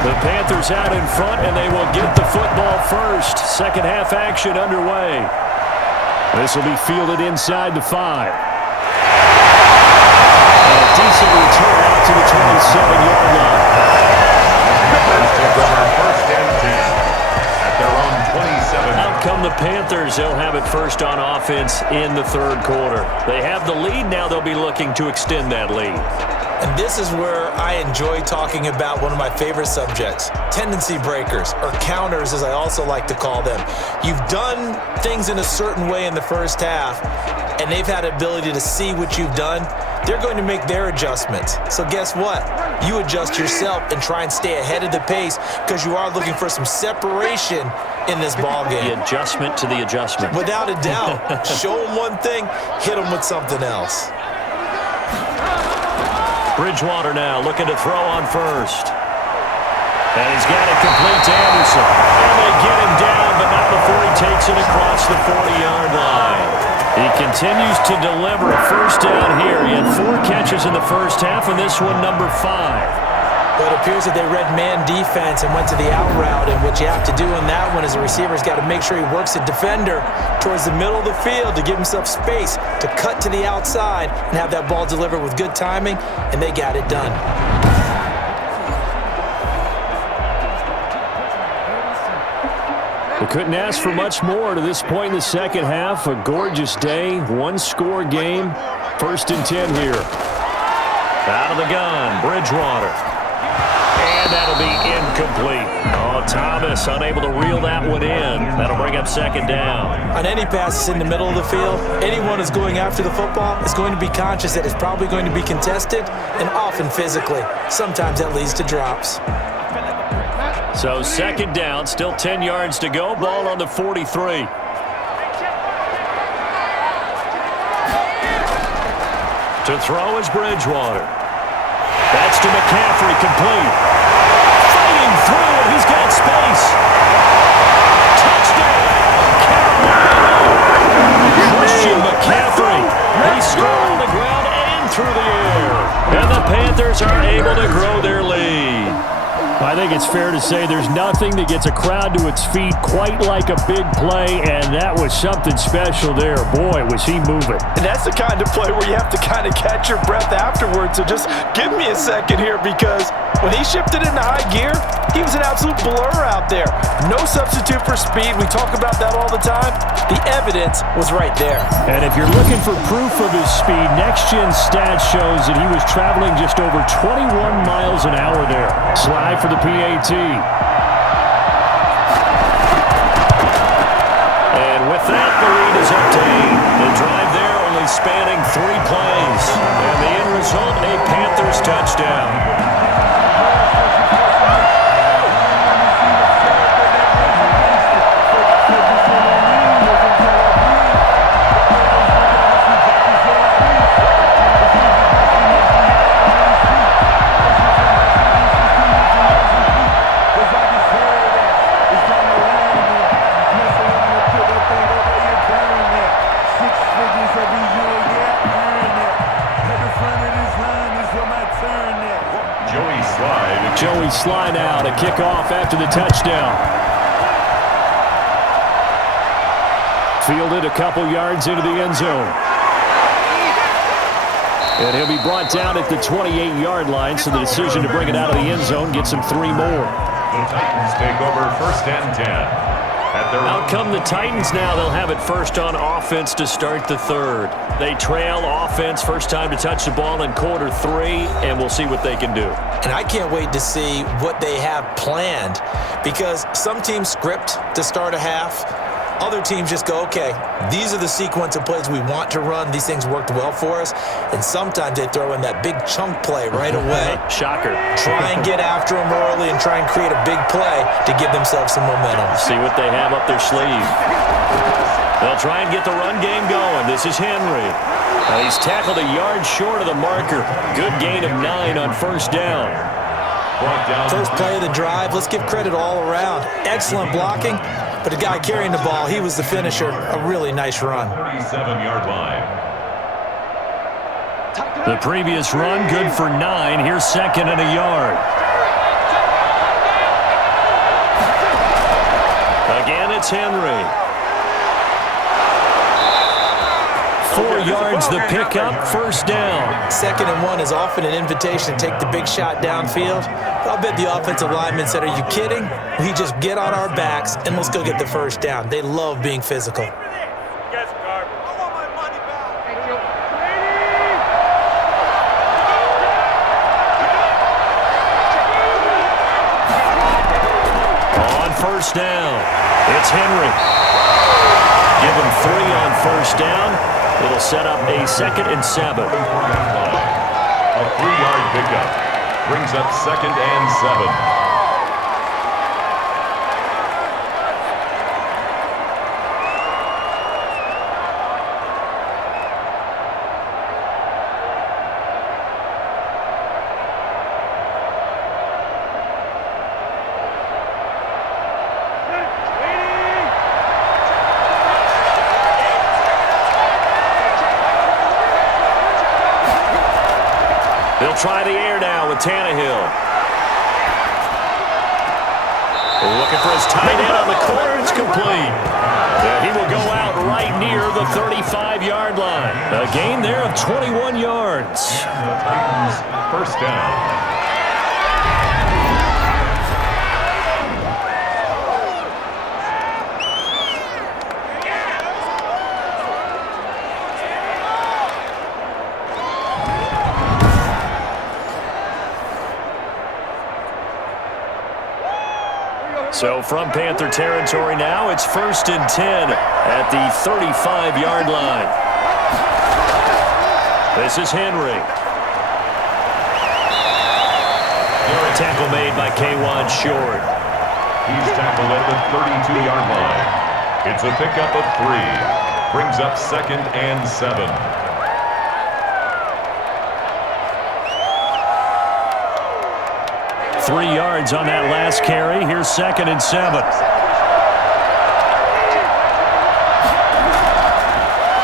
The Panthers out in front, and they will get the football first. Second half action underway. This will be fielded inside the 5. And a decent return out to the 27-yard line. First and 10 at their own 27. Out come the Panthers. They'll have it first on offense in the third quarter. They have the lead. Now they'll be looking to extend that lead. And this is where I enjoy talking about one of my favorite subjects, tendency breakers, or counters as I also like to call them. You've done things in a certain way in the first half, and they've had the ability to see what you've done. They're going to make their adjustments. So guess what? You adjust yourself and try and stay ahead of the pace because you are looking for some separation in this ball game. The adjustment to the adjustment. Without a doubt. Show them one thing, hit them with something else. Bridgewater now looking to throw on first. And he's got it complete to Anderson. And they get him down, but not before he takes it across the 40-yard line. He continues to deliver a first down here. He had 4 catches in the first half, and this one number 5. But it appears that they read man defense and went to the out route, and what you have to do in that one is a receiver's got to make sure he works a defender towards the middle of the field to give himself space to cut to the outside and have that ball delivered with good timing, and they got it done. They couldn't ask for much more to this point in the second half. A gorgeous day, one-score game. 1st and 10 here. Out of the gun, Bridgewater. And that'll be incomplete. Oh, Thomas unable to reel that one in. That'll bring up second down. On any passes in the middle of the field, anyone who's going after the football is going to be conscious that it's probably going to be contested and often physically. Sometimes that leads to drops. So second down, still 10 yards to go. Ball on the 43. To throw is Bridgewater. That's to McCaffrey, complete. Fighting through, and he's got space. Touchdown, Carolina! Christian McCaffrey. He scored on the ground and through the air. And the Panthers are able to grow their lead. I think it's fair to say there's nothing that gets a crowd to its feet quite like a big play, and that was something special there. Boy, was he moving. And that's the kind of play where you have to kind of catch your breath afterwards. So just give me a second here, because when he shifted into high gear, he was an absolute blur out there. No substitute for speed. We talk about that all the time. The evidence was right there. And if you're looking for proof of his speed, Next Gen Stats shows that he was traveling just over 21 miles an hour there. Slide for the PAT. And with that, the lead is up to 8. The drive there only spanning 3 plays. And the end result, a Panthers touchdown. Joey slide out, a kickoff after the touchdown. Fielded a couple yards into the end zone. And he'll be brought down at the 28-yard line, so the decision to bring it out of the end zone gets him 3 more. The Titans take over 1st and 10. Out come the Titans now. They'll have it first on offense to start the 3rd. They trail offense, first time to touch the ball in quarter 3, and we'll see what they can do. And I can't wait to see what they have planned, because some teams script to start a half. Other teams just go, okay, these are the sequence of plays we want to run. These things worked well for us. And sometimes they throw in that big chunk play right away. Shocker. Try and get after them early and try and create a big play to give themselves some momentum. See what they have up their sleeve. They'll try and get the run game going. This is Henry. He's tackled a yard short of the marker. Good gain of 9 on 1st down. First play of the drive. Let's give credit all around. Excellent blocking. But the guy carrying the ball, he was the finisher. A really nice run. 37-yard line. The previous run, good for 9. Here's 2nd and a yard. Again, it's Henry. 4 yards the pickup, 1st down. 2nd and 1 is often an invitation to take the big shot downfield. I'll bet the offensive lineman said, are you kidding? We just get on our backs and let's go get the 1st down. They love being physical. On 1st down, it's Henry. Give him 3 on 1st down. It'll set up a 2nd and 7. A 3-yard pickup brings up 2nd and 7. They'll try the air now with Tannehill. Looking for his tight end on the corner. It's complete. And he will go out right near the 35-yard line. A gain there of 21 yards. The Titans, 1st down. So from Panther territory now, it's 1st and 10 at the 35-yard line. This is Henry. A tackle made by K'Wan Short. He's tackled at the 32-yard line. It's a pickup of 3. Brings up 2nd and 7. 3 yards on that last carry. Here's 2nd and 7.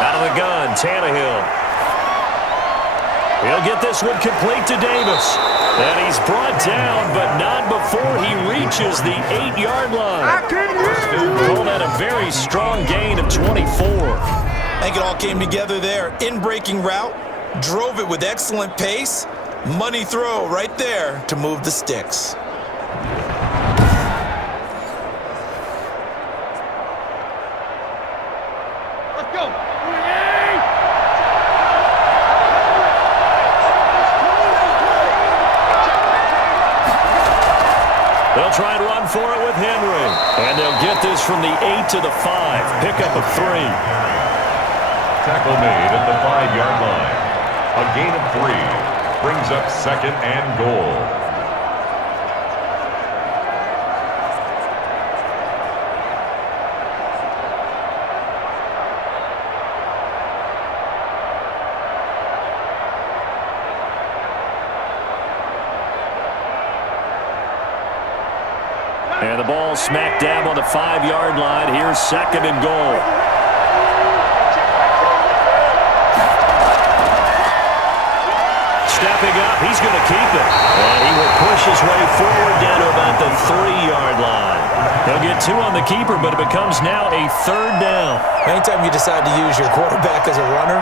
Out of the gun, Tannehill. He'll get this one complete to Davis. And he's brought down, but not before he reaches the 8-yard line. Call that a very strong gain of 24. I think it all came together there. In-breaking route, drove it with excellent pace. Money throw right there to move the sticks. Let's go. They'll try and run for it with Henry. And they'll get this from the 8 to the 5. Pickup of 3. tackle made at the 5-yard line. A gain of 3 brings up 2nd and goal. And the ball smack dab on the 5-yard line. Here's 2nd and goal. Stepping up, he's going to keep it. And he will push his way forward down to about the 3-yard line. He'll get 2 on the keeper, but it becomes now a 3rd down. Anytime you decide to use your quarterback as a runner,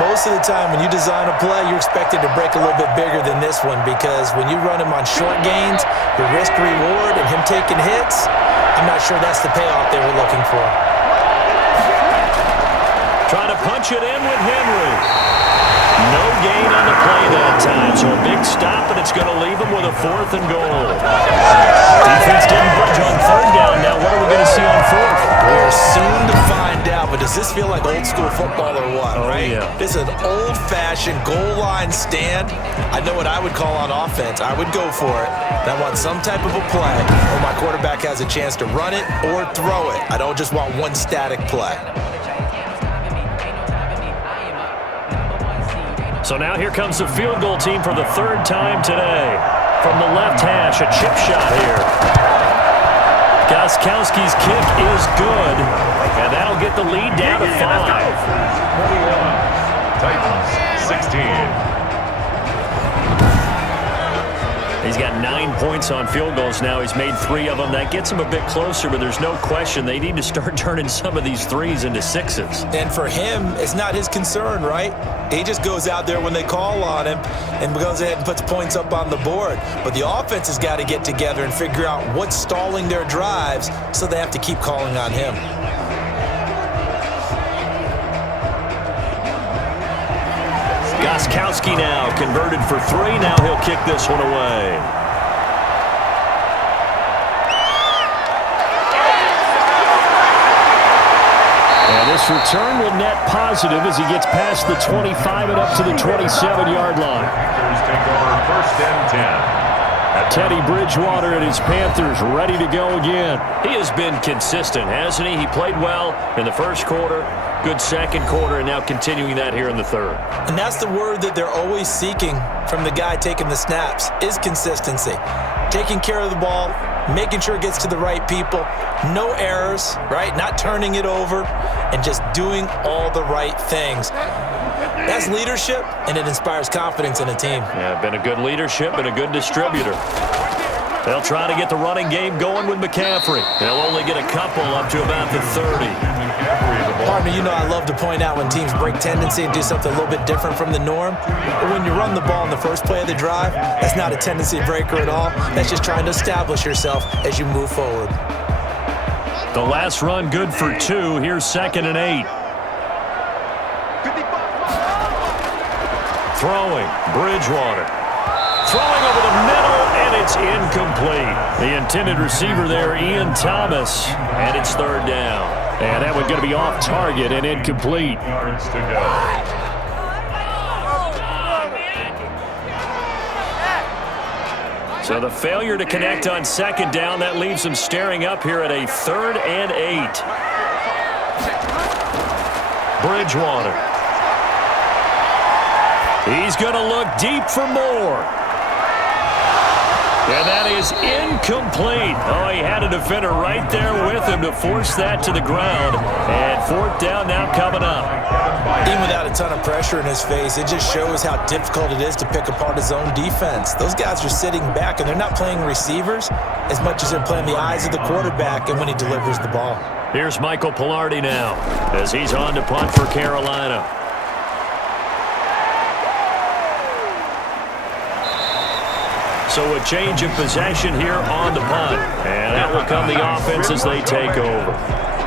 most of the time when you design a play, you're expected to break a little bit bigger than this one, because when you run him on short gains, the risk-reward and him taking hits, I'm not sure that's the payoff they were looking for. Trying to punch it in with Henry. No gain on the play that time, so a big stop, and it's going to leave him with a 4th and goal. Defense didn't budge on 3rd down. Now what are we going to see on 4th? We're soon to find out, but does this feel like old school football or what, right? Yeah. This is an old-fashioned goal line stand. I know what I would call on offense. I would go for it. And I want some type of a play where my quarterback has a chance to run it or throw it. I don't just want one static play. So now here comes the field goal team for the 3rd time today. From the left hash, a chip shot here. Gostkowski's kick is good, and that'll get the lead down to 5. 21, Titans 16. He's got 9 points on field goals now. He's made 3 of them. That gets him a bit closer, but there's no question they need to start turning some of these 3s into 6s. And for him, it's not his concern, right? He just goes out there when they call on him and goes ahead and puts points up on the board. But the offense has got to get together and figure out what's stalling their drives, so they have to keep calling on him. Gostkowski now converted for 3. Now he'll kick this one away. And this return will net positive as he gets past the 25 and up to the 27-yard line. Panthers take over 1st and 10. Teddy Bridgewater and his Panthers ready to go again. He has been consistent, hasn't he? He played well in the 1st quarter, good 2nd quarter, and now continuing that here in the 3rd. And that's the word that they're always seeking from the guy taking the snaps, is consistency. Taking care of the ball, making sure it gets to the right people, no errors, right? Not turning it over, and just doing all the right things. That's leadership, and it inspires confidence in a team. Yeah, been a good leadership and a good distributor. They'll try to get the running game going with McCaffrey. They'll only get a couple up to about the 30. Partner, you know I love to point out when teams break tendency and do something a little bit different from the norm. But when you run the ball in the first play of the drive, that's not a tendency breaker at all. That's just trying to establish yourself as you move forward. The last run good for 2. Here's 2nd and 8. Throwing, Bridgewater. Throwing over the middle, and it's incomplete. The intended receiver there, Ian Thomas, and it's 3rd down. And that one's going to be off target and incomplete. Yards to go. So the failure to connect on 2nd down, that leaves him staring up here at a 3rd and 8. Bridgewater. He's going to look deep for more. And that is incomplete. Oh, he had a defender right there with him to force that to the ground. And 4th down now coming up. Even without a ton of pressure in his face, it just shows how difficult it is to pick apart his own defense. Those guys are sitting back, and they're not playing receivers as much as they're playing the eyes of the quarterback and when he delivers the ball. Here's Michael Pilardi now as he's on to punt for Carolina. So a change of possession here on the punt. And that will come the offense as they take over.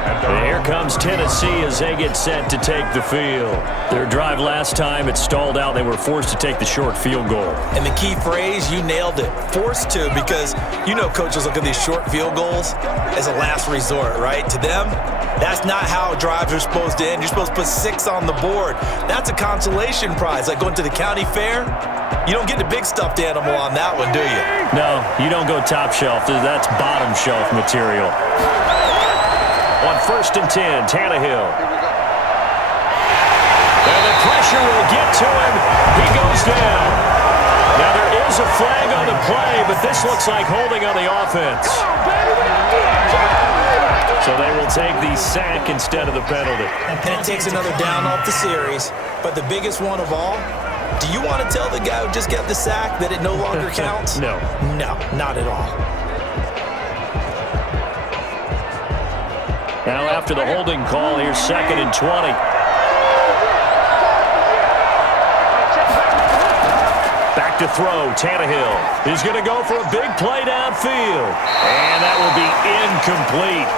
And here comes Tennessee as they get set to take the field. Their drive last time, it stalled out. They were forced to take the short field goal. And the key phrase, you nailed it, forced to, because you know coaches look at these short field goals as a last resort, right? To them, that's not how drives are supposed to end. You're supposed to put 6 on the board. That's a consolation prize, like going to the county fair. You don't get the big stuffed animal on that one, do you? No, you don't go top shelf. That's bottom shelf material. On 1st and 10, Tannehill. And the pressure will get to him. He goes down. Now there is a flag on the play, but this looks like holding on the offense. So they will take the sack instead of the penalty. And it takes another down off the series. But the biggest one of all, do you want to tell the guy who just got the sack that it no longer counts? No. No, not at all. Now after the holding call, here's 2nd and 20. Back to throw, Tannehill. He's going to go for a big play downfield. And that will be incomplete.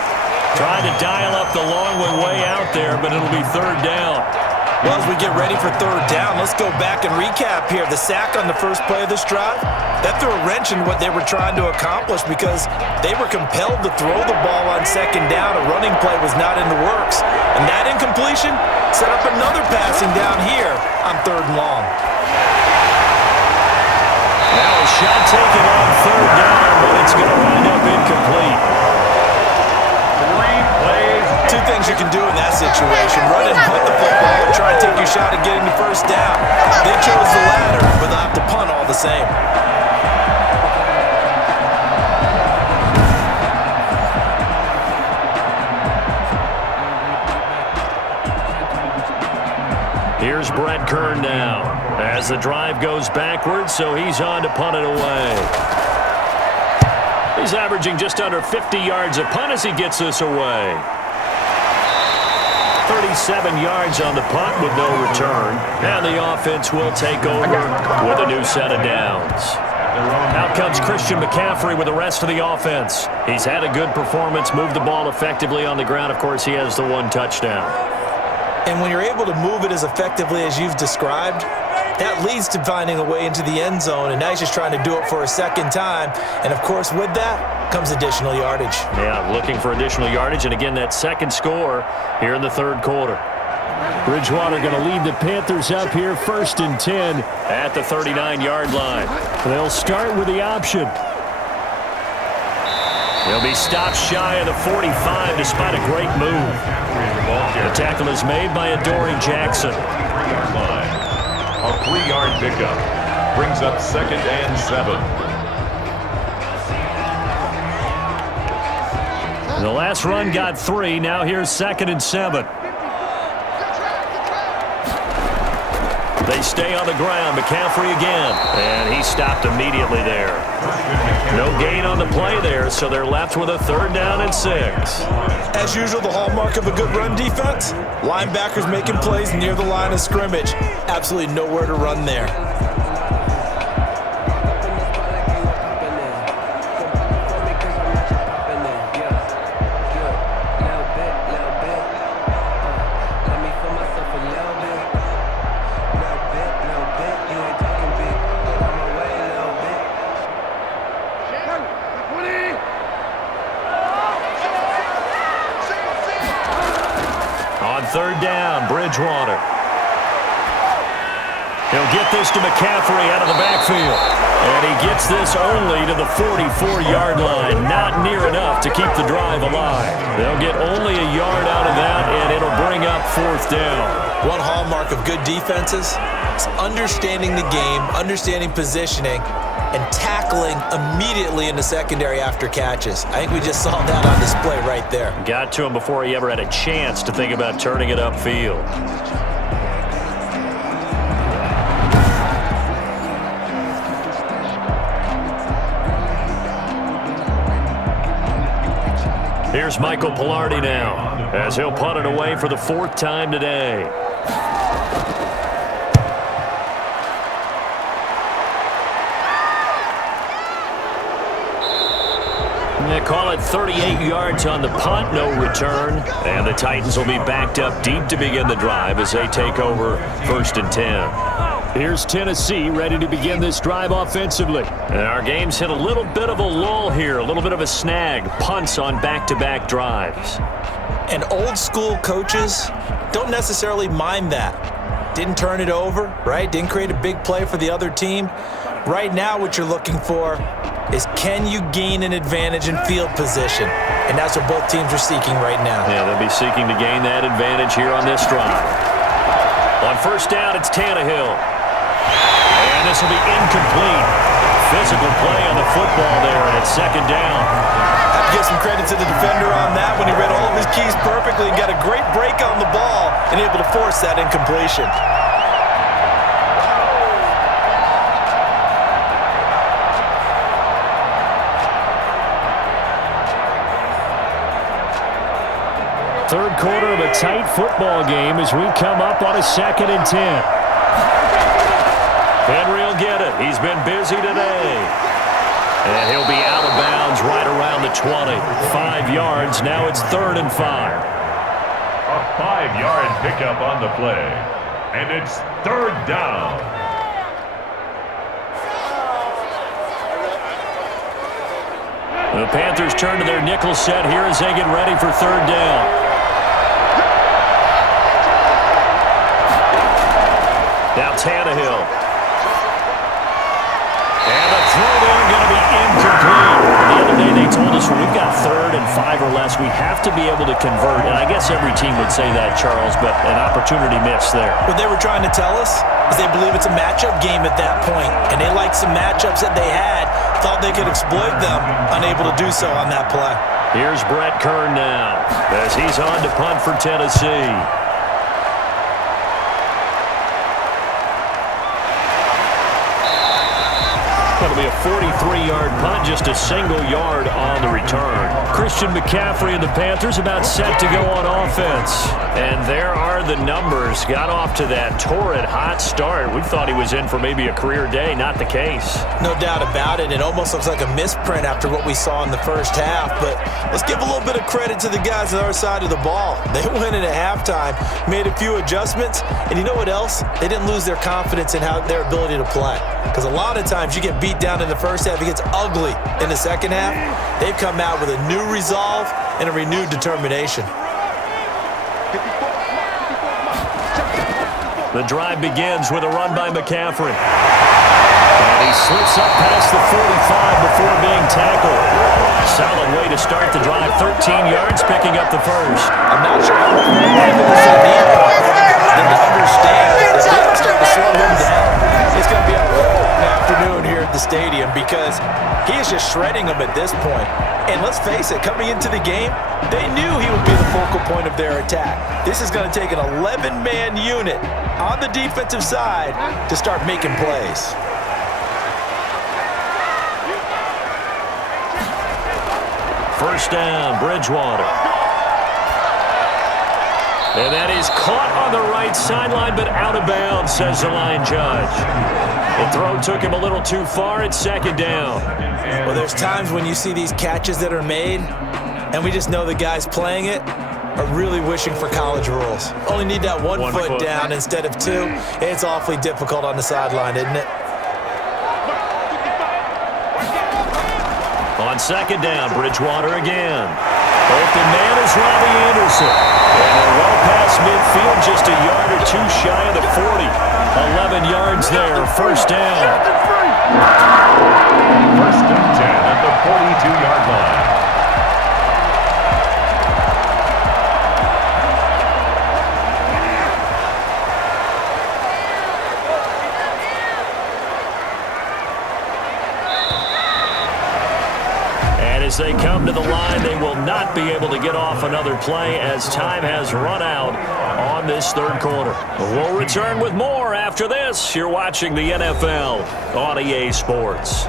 Trying to dial up the long way out there, but it'll be 3rd down. Well, as we get ready for 3rd down, let's go back and recap here. The sack on the first play of this drive, that threw a wrench in what they were trying to accomplish because they were compelled to throw the ball on 2nd down. A running play was not in the works. And that incompletion set up another passing down here on 3rd and long. Now a shot taken on 3rd down, but it's going to wind up incomplete. 3 plays. 2 things you can do in that situation. Run and punt the football or try and take your shot at getting the 1st down. They chose the latter, but they'll have to punt all the same. Here's Brett Kern now as the drive goes backwards, so he's on to punt it away. He's averaging just under 50 yards a punt as he gets this away. 37 yards on the punt with no return. And the offense will take over with a new set of downs. Out comes Christian McCaffrey with the rest of the offense. He's had a good performance, moved the ball effectively on the ground. Of course, he has the 1 touchdown. And when you're able to move it as effectively as you've described, that leads to finding a way into the end zone, and now he's just trying to do it for a 2nd time. And, of course, with that comes additional yardage. Yeah, looking for additional yardage, and again, that 2nd score here in the 3rd quarter. Bridgewater going to lead the Panthers up here 1st and 10 at the 39-yard line. They'll start with the option. He'll be stopped shy of the 45 despite a great move. The tackle is made by Adoree Jackson. A 3-yard pickup brings up 2nd and 7. The last run got 3. Now here's 2nd and 7. They stay on the ground. McCaffrey again. And he stopped immediately there. No gain on the play there, so they're left with a 3rd down and 6. As usual, the hallmark of a good run defense, linebackers making plays near the line of scrimmage. Absolutely nowhere to run there. On 3rd down, Bridgewater. He'll get this to McCaffrey out of the backfield. And he gets this only to the 44-yard line. Not near enough to keep the drive alive. They'll get only a yard out of that, and it'll bring up 4th down. One hallmark of good defenses is understanding the game, understanding positioning, and tackling immediately in the secondary after catches. I think we just saw that on display right there. Got to him before he ever had a chance to think about turning it upfield. Here's Michael Pilardi now, as he'll punt it away for the 4th time today. They call it 38 yards on the punt, no return. And the Titans will be backed up deep to begin the drive as they take over 1st and 10. Here's Tennessee ready to begin this drive offensively. And our game's hit a little bit of a lull here, a little bit of a snag. Punts on back-to-back drives. And old school coaches don't necessarily mind that. Didn't turn it over, right? Didn't create a big play for the other team. Right now what you're looking for is, can you gain an advantage in field position? And that's what both teams are seeking right now. Yeah, they'll be seeking to gain that advantage here on this drive. On 1st down, it's Tannehill. And this will be incomplete. Physical play on the football there, and it's 2nd down. Have to give some credit to the defender on that when he read all of his keys perfectly and got a great break on the ball and able to force that incompletion. Third quarter of a tight football game as we come up on a 2nd and 10. Henry will get it. He's been busy today. And he'll be out of bounds right around the 20. 5 yards. Now it's 3rd and 5. A 5-yard pickup on the play. And it's 3rd down. The Panthers turn to their nickel set here as they get ready for 3rd down. Now Tannehill. And the throw there going to be incomplete. The other day they told us when we've got 3rd and 5 or less, we have to be able to convert. And I guess every team would say that, Charles, but an opportunity missed there. What they were trying to tell us is they believe it's a matchup game at that point. And they liked some matchups that they had, thought they could exploit them, unable to do so on that play. Here's Brett Kern now as he's on to punt for Tennessee. It'll be a 43-yard punt, just a single yard on the return. Christian McCaffrey and the Panthers about set to go on offense. And there are the numbers. Got off to that torrid hot start. We thought he was in for maybe a career day. Not the case. No doubt about it. It almost looks like a misprint after what we saw in the first half. But let's give a little bit of credit to the guys on our side of the ball. They went in at halftime, made a few adjustments, and you know what else? They didn't lose their confidence in their ability to play. Because a lot of times you get beat down in the first half, it gets ugly in the second half. They've come out with a new resolve and a renewed determination. The drive begins with a run by McCaffrey. And he slips up past the 45 before being tackled. Solid way to start the drive. 13 yards, picking up the first. I'm not sure how much more evidence they need than to understand that they don't start to slow him down. It's going to be a long afternoon here at the stadium because he is just shredding them at this point. And let's face it, coming into the game, they knew he would be the focal point of their attack. This is going to take an 11-man unit on the defensive side to start making plays. First down, Bridgewater. And that is caught on the right sideline, but out of bounds, says the line judge. The throw took him a little too far. It's 2nd down. Well, there's times when you see these catches that are made, and we just know the guys playing it are really wishing for college rules. Only need that one foot down instead of 2. It's awfully difficult on the sideline, isn't it? On 2nd down, Bridgewater again. Open man is Robbie Anderson. And they're well past midfield, just a yard or 2 shy of the 40. 11 yards there, first down. First and 10 at the 42-yard line. As they come to the line, they will not be able to get off another play as time has run out on this third quarter. We'll return with more after this. You're watching the NFL on EA Sports.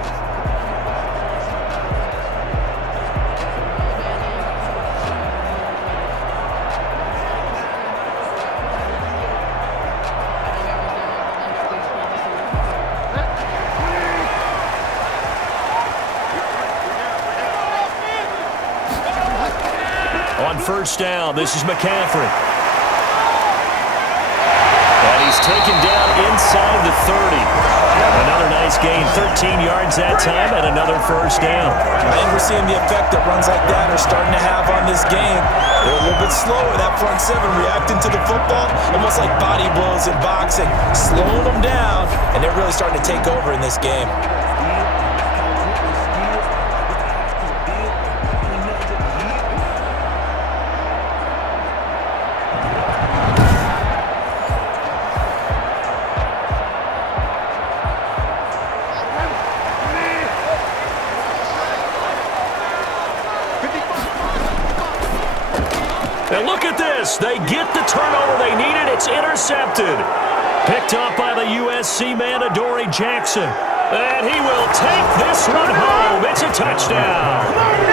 first down. This is McCaffrey. And he's taken down inside the 30. Another nice gain, 13 yards that time, and another first down. I think we're seeing the effect that runs like that are starting to have on this game. They're a little bit slower, that front seven reacting to the football, almost like body blows in boxing, slowing them down, and they're really starting to take over in this game. And look at this. They get the turnover they needed. It's intercepted. Picked up by the USC man, Lamar Jackson. And he will take this one home. It's a touchdown.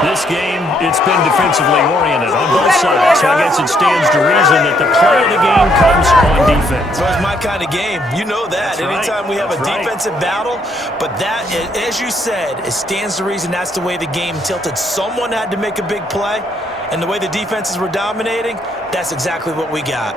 This game, it's been defensively oriented on both sides. So I guess it stands to reason that the play of the game comes on defense. So it's my kind of game. You know that. That's Anytime we have That's a defensive battle, but that, as you said, it stands to reason that's the way the game tilted. Someone had to make a big play, and the way the defenses were dominating, that's exactly what we got.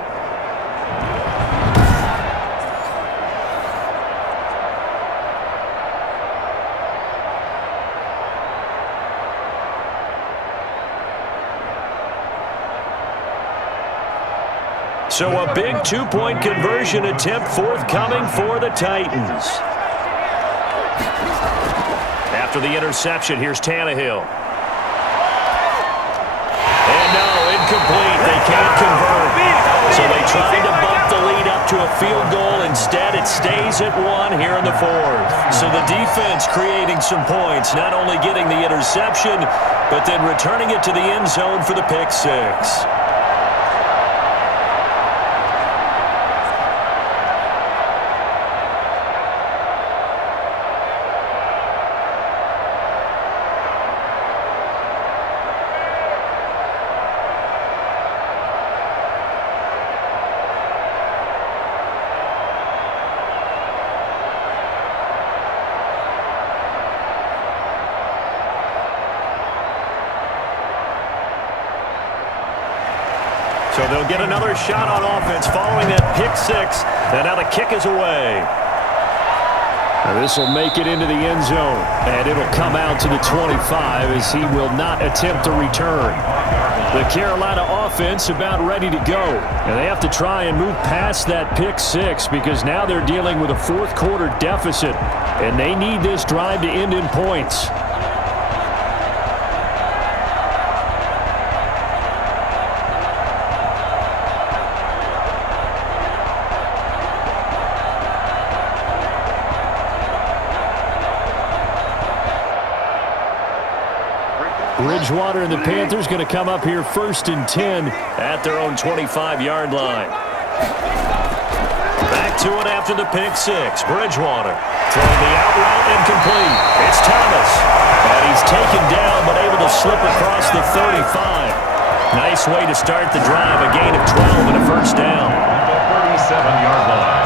So a big two-point conversion attempt forthcoming for the Titans. After the interception, here's Tannehill. And no, incomplete. They can't convert. So they tried to bump the lead up to a field goal. Instead, it stays at 1 here in the fourth. So the defense creating some points, not only getting the interception, but then returning it to the end zone for the pick six. So they'll get another shot on offense following that pick six. And now the kick is away. This will make it into the end zone. And it'll come out to the 25 as he will not attempt to return. The Carolina offense about ready to go. And they have to try and move past that pick six because now they're dealing with a fourth quarter deficit. And they need this drive to end in points. Bridgewater and the Panthers going to come up here 1st and 10 at their own 25-yard line. Back to it after the pick six. Bridgewater throwing the out route incomplete. It's Thomas. And he's taken down but able to slip across the 35. Nice way to start the drive. A gain of 12 and a first down. The 37-yard line.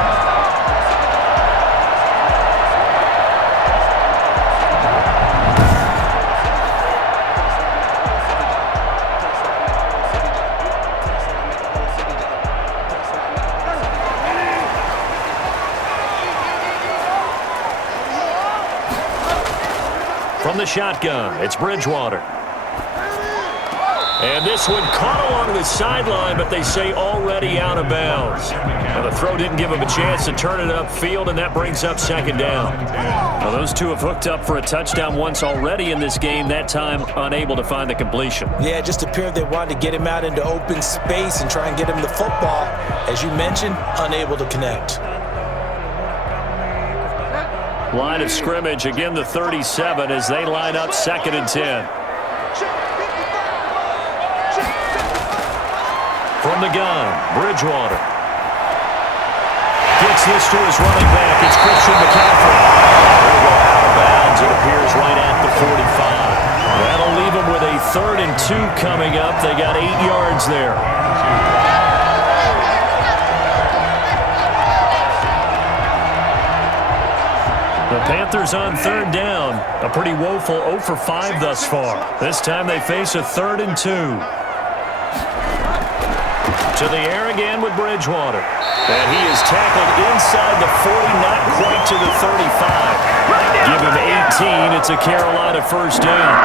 From the shotgun, it's Bridgewater. And this one caught along the sideline, but they say already out of bounds. Now the throw didn't give him a chance to turn it upfield, and that brings up second down. Now those two have hooked up for a touchdown once already in this game, that time unable to find the completion. Yeah, it just appeared they wanted to get him out into open space and try and get him the football. As you mentioned, unable to connect. Line of scrimmage, again the 37 as they line up 2nd and 10. From the gun, Bridgewater. Gets this to his running back. It's Christian McCaffrey. They'll go out of bounds. It appears right at the 45. That'll leave them with a 3rd and 2 coming up. They got 8 yards there. The Panthers on third down. A pretty woeful 0 for 5 thus far. This time they face a 3rd and 2. To the air again with Bridgewater. And he is tackled inside the 40, not quite to the 35. Give him 18. It's a Carolina first down.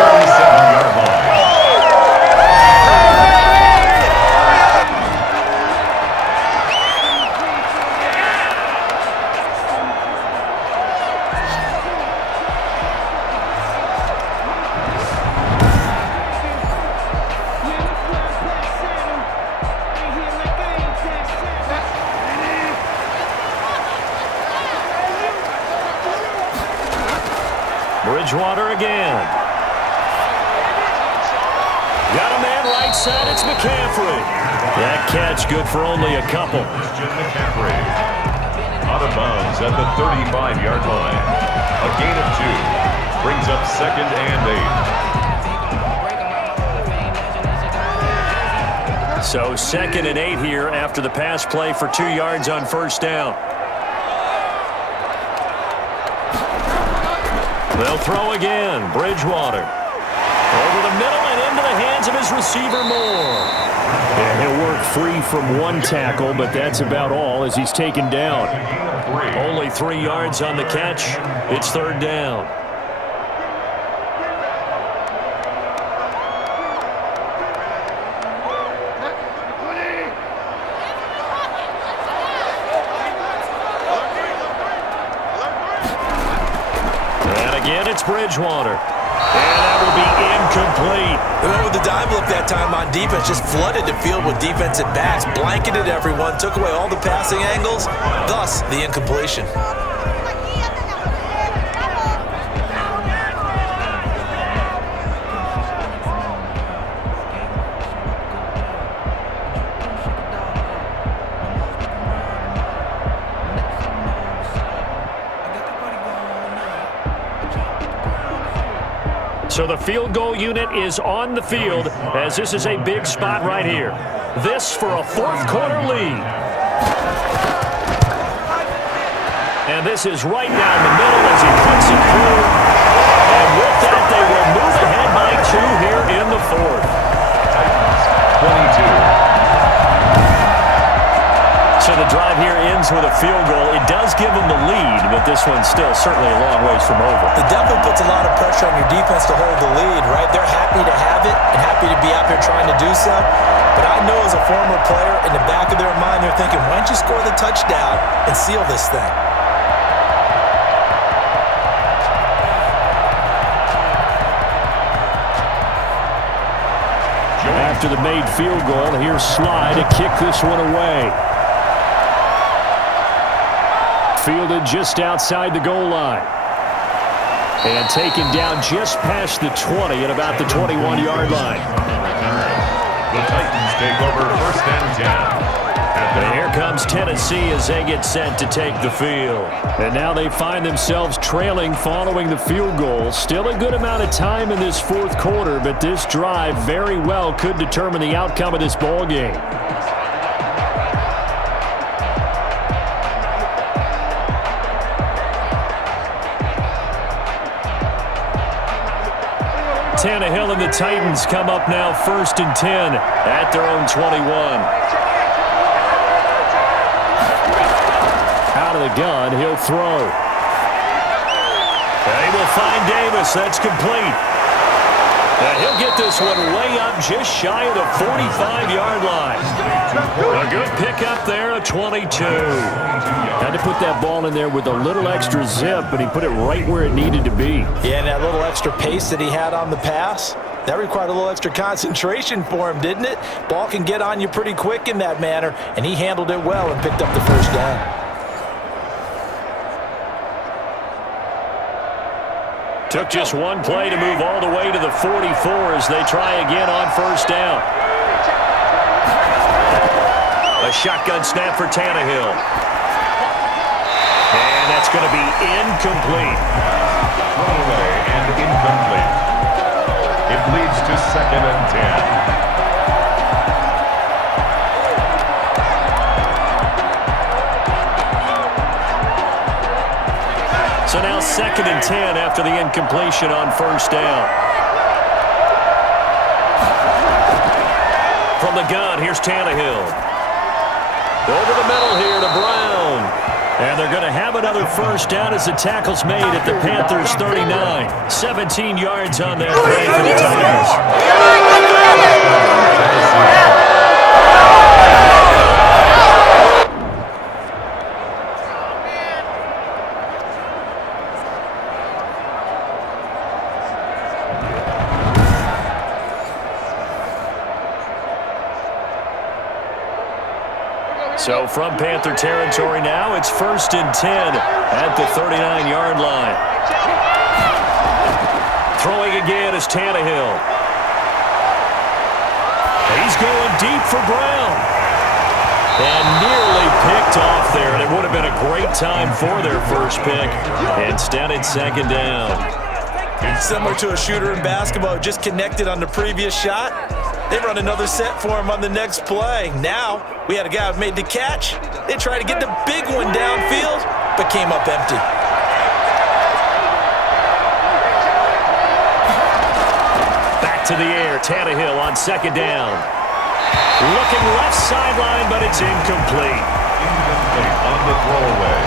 37-yard line. Bridgewater again. Got a man right side. It's McCaffrey. That catch good for only a couple. Christian McCaffrey. Out of bounds at the 35-yard line. A gain of 2. Brings up 2nd and 8. So 2nd and 8 here after the pass play for 2 yards on first down. They'll throw again. Bridgewater. Over the middle and into the hands of his receiver Moore. And he'll work free from one tackle, but that's about all as he's taken down. Only 3 yards on the catch. It's 3rd down. It's Bridgewater. And that will be incomplete. They went with the dime look that time on defense, just flooded the field with defensive backs, blanketed everyone, took away all the passing angles, thus the incompletion. So the field goal unit is on the field as this is a big spot right here. This for a 4th quarter lead. And this is right down the middle as he puts it through. And with that, they will move ahead by 2 here in the 4th. Titans 22. So the drive here ends with a field goal. It does give them the lead, but this one's still certainly a long ways from over. It definitely puts a lot of pressure on your defense to hold the lead, right? They're happy to have it and happy to be out there trying to do so. But I know as a former player, in the back of their mind, they're thinking, why don't you score the touchdown and seal this thing? After the made field goal, here's Sly to kick this one away. Fielded just outside the goal line. And taken down just past the 20 at about the 21-yard line. The Titans take over 1st and 10. And here comes Tennessee as they get set to take the field. And now they find themselves trailing following the field goal. Still a good amount of time in this 4th quarter, but this drive very well could determine the outcome of this ball game. Tannehill and the Titans come up now 1st and 10 at their own 21. Out of the gun, he'll throw. They will find Davis. That's complete. And he'll get this one way up just shy of the 45-yard line. A good pickup there, a 22. Had to put that ball in there with a little extra zip, but he put it right where it needed to be. Yeah, and that little extra pace that he had on the pass, that required a little extra concentration for him, didn't it? Ball can get on you pretty quick in that manner, and he handled it well and picked up the first down. Took just one play to move all the way to the 44 as they try again on first down. A shotgun snap for Tannehill. And that's going to be incomplete. Thrown away and incomplete. It leads to 2nd and 10. 2nd and 10 after the incompletion on first down. From the gun, here's Tannehill. Over the middle here to Brown. And they're going to have another first down as the tackle's made at the Panthers' 39. 17 yards on that play for the Tigers. So from Panther territory now, it's 1st and 10 at the 39-yard line. Throwing again is Tannehill. He's going deep for Brown. And nearly picked off there, and it would have been a great time for their first pick. Instead, it's 2nd down. Similar to a shooter in basketball who just connected on the previous shot. They run another set for him on the next play. Now, we had a guy who made the catch. They tried to get the big one downfield, but came up empty. Back to the air, Tannehill on 2nd down. Looking left sideline, but it's incomplete. Incomplete on the throwaway.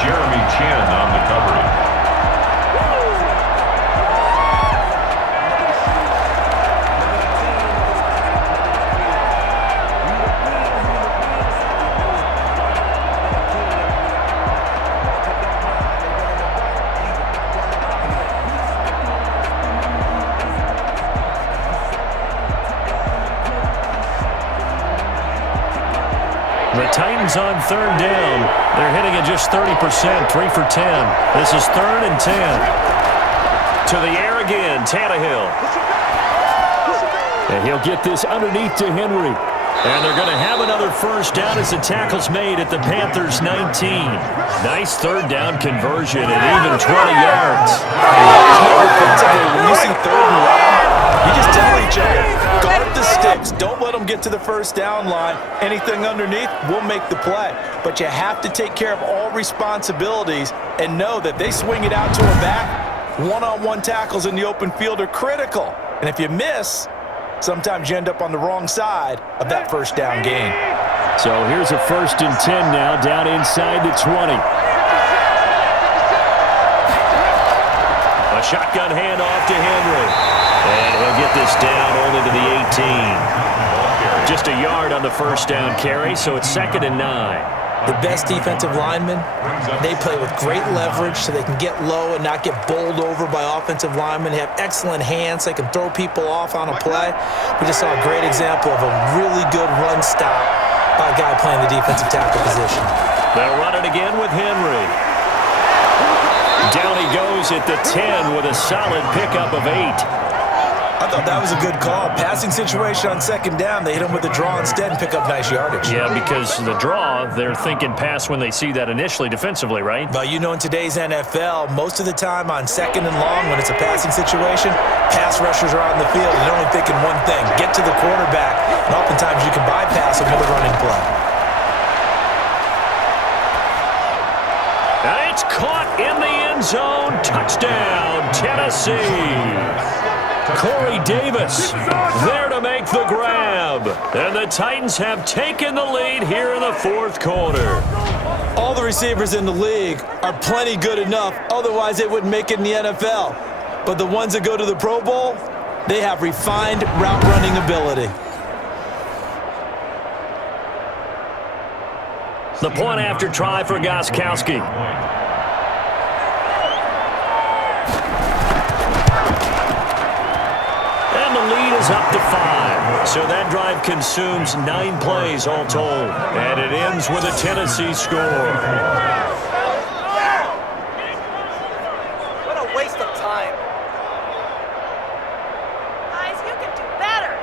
Jeremy Chin on the coverage. The Titans on 3rd down. They're hitting at just 30%, 3 for 10. This is 3rd and 10. To the air again, Tannehill. And he'll get this underneath to Henry. And they're going to have another first down as the tackle's made at the Panthers' 19. Nice 3rd down conversion and even 20 yards. When you see 3rd and long, you just tell each other, guard the sticks. Don't let them get to the first down line. Anything underneath will make the play. But you have to take care of all responsibilities and know that they swing it out to a back. One-on-one tackles in the open field are critical. And if you miss, sometimes you end up on the wrong side of that first down gain. So here's a 1st and 10 now, down inside the 20. A shotgun handoff to Henry. And he'll get this down only to the 18. Just a yard on the first down carry, so it's 2nd and 9. The best defensive linemen, they play with great leverage so they can get low and not get bowled over by offensive linemen. They have excellent hands. They can throw people off on a play. We just saw a great example of a really good run stop by a guy playing the defensive tackle position. They'll run it again with Henry. Down he goes at the 10 with a solid pickup of 8. I thought that was a good call. Passing situation on 2nd down. They hit him with the draw instead and pick up nice yardage. Yeah, because the draw, they're thinking pass when they see that initially defensively, right? But you know, in today's NFL, most of the time on 2nd and long, when it's a passing situation, pass rushers are on the field and they're only thinking one thing, get to the quarterback. And oftentimes you can bypass him with a running play. And it's caught in the end zone. Touchdown, Tennessee. Corey Davis there to make the grab. And the Titans have taken the lead here in the 4th quarter. All the receivers in the league are plenty good enough. Otherwise, they wouldn't make it in the NFL. But the ones that go to the Pro Bowl, they have refined route running ability. The point after try for Gostkowski. And the lead is up to 5. So that drive consumes 9 plays all told. And it ends with a Tennessee score. What a waste of time. Guys, you can do better.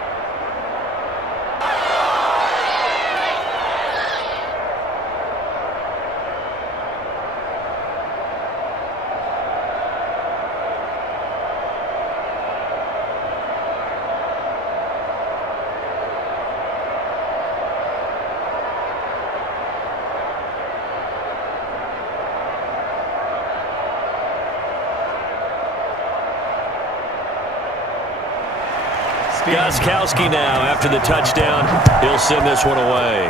Gostkowski now after the touchdown. He'll send this one away.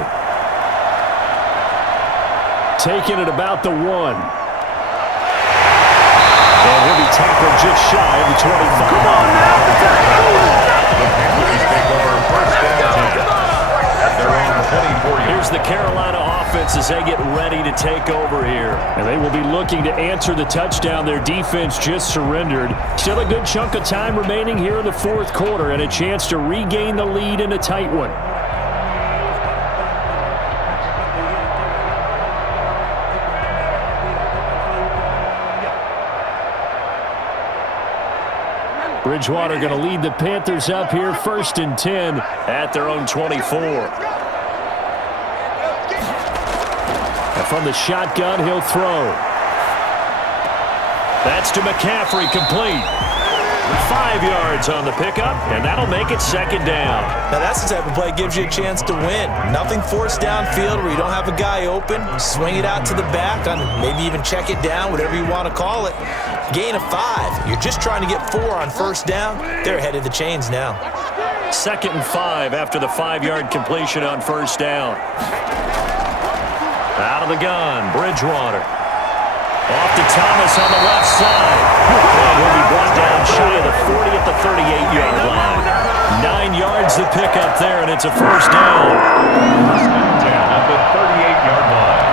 Taking it about the 1. And he'll be tackled just shy of the 25. Come on now. The Panthers take over first down at their own 24 yards. Here's the Carolina offense as they get ready to take over here. And they will be looking to answer the touchdown their defense just surrendered. Still a good chunk of time remaining here in the fourth quarter and a chance to regain the lead in a tight one. Bridgewater going to lead the Panthers up here, 1st and 10 at their own 24. And from the shotgun, he'll throw. That's to McCaffrey, complete. 5 yards on the pickup, and that'll make it 2nd down. Now that's the type of play that gives you a chance to win. Nothing forced downfield where you don't have a guy open. Swing it out to the back, maybe even check it down, whatever you want to call it. Gain of 5. You're just trying to get 4 on 1st down. They're ahead of the chains now. 2nd and 5 after the 5-yard completion on 1st down. Out of the gun, Bridgewater. Off to Thomas on the left side. And he'll be brought down shy of the 40 at the 38-yard line. 9 yards to pick up there, and it's a 1st down. 10 at the 38-yard line.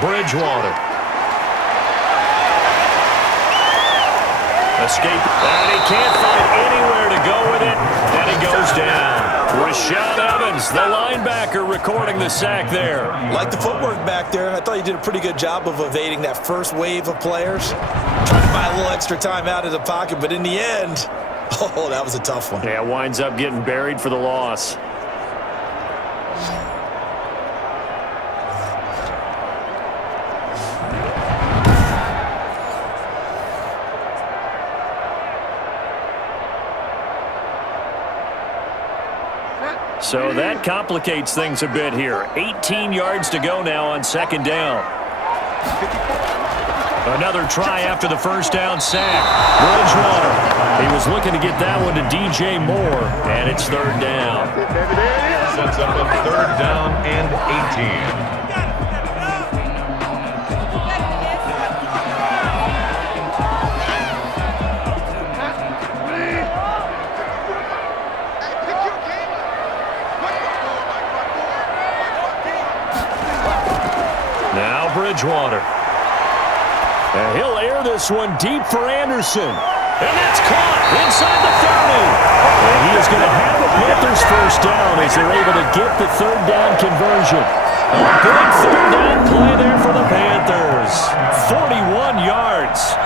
Bridgewater. Escape, and he can't find anywhere to go with it, and he goes down. Rashaan Evans, the linebacker, recording the sack there. Like the footwork back there, I thought he did a pretty good job of evading that first wave of players. Trying to buy a little extra time out of the pocket, but in the end, oh, that was a tough one. Yeah, winds up getting buried for the loss. So that complicates things a bit here. 18 yards to go now on 2nd down. Another try after the 1st down sack. Bridgewater. He was looking to get that one to DJ Moore, and it's 3rd down. Sets up a 3rd down and 18. Bridgewater. And he'll air this one deep for Anderson. And that's caught inside the 30. And he is going to have the Panthers 1st down as they're able to get the 3rd down conversion. A big 3rd down play there for the Panthers. 41 yards.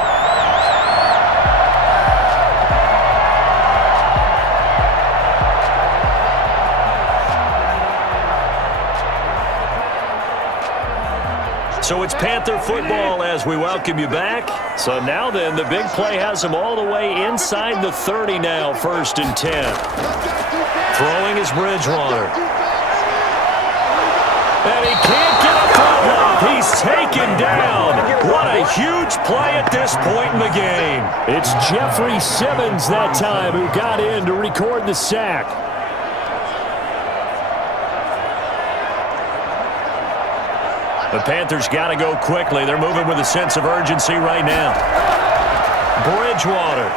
So it's Panther football as we welcome you back. So now then, the big play has them all the way inside the 30 now, 1st and 10. Throwing is Bridgewater. And he can't get a throw off. He's taken down. What a huge play at this point in the game. It's Jeffrey Simmons that time who got in to record the sack. The Panthers got to go quickly. They're moving with a sense of urgency right now. Bridgewater.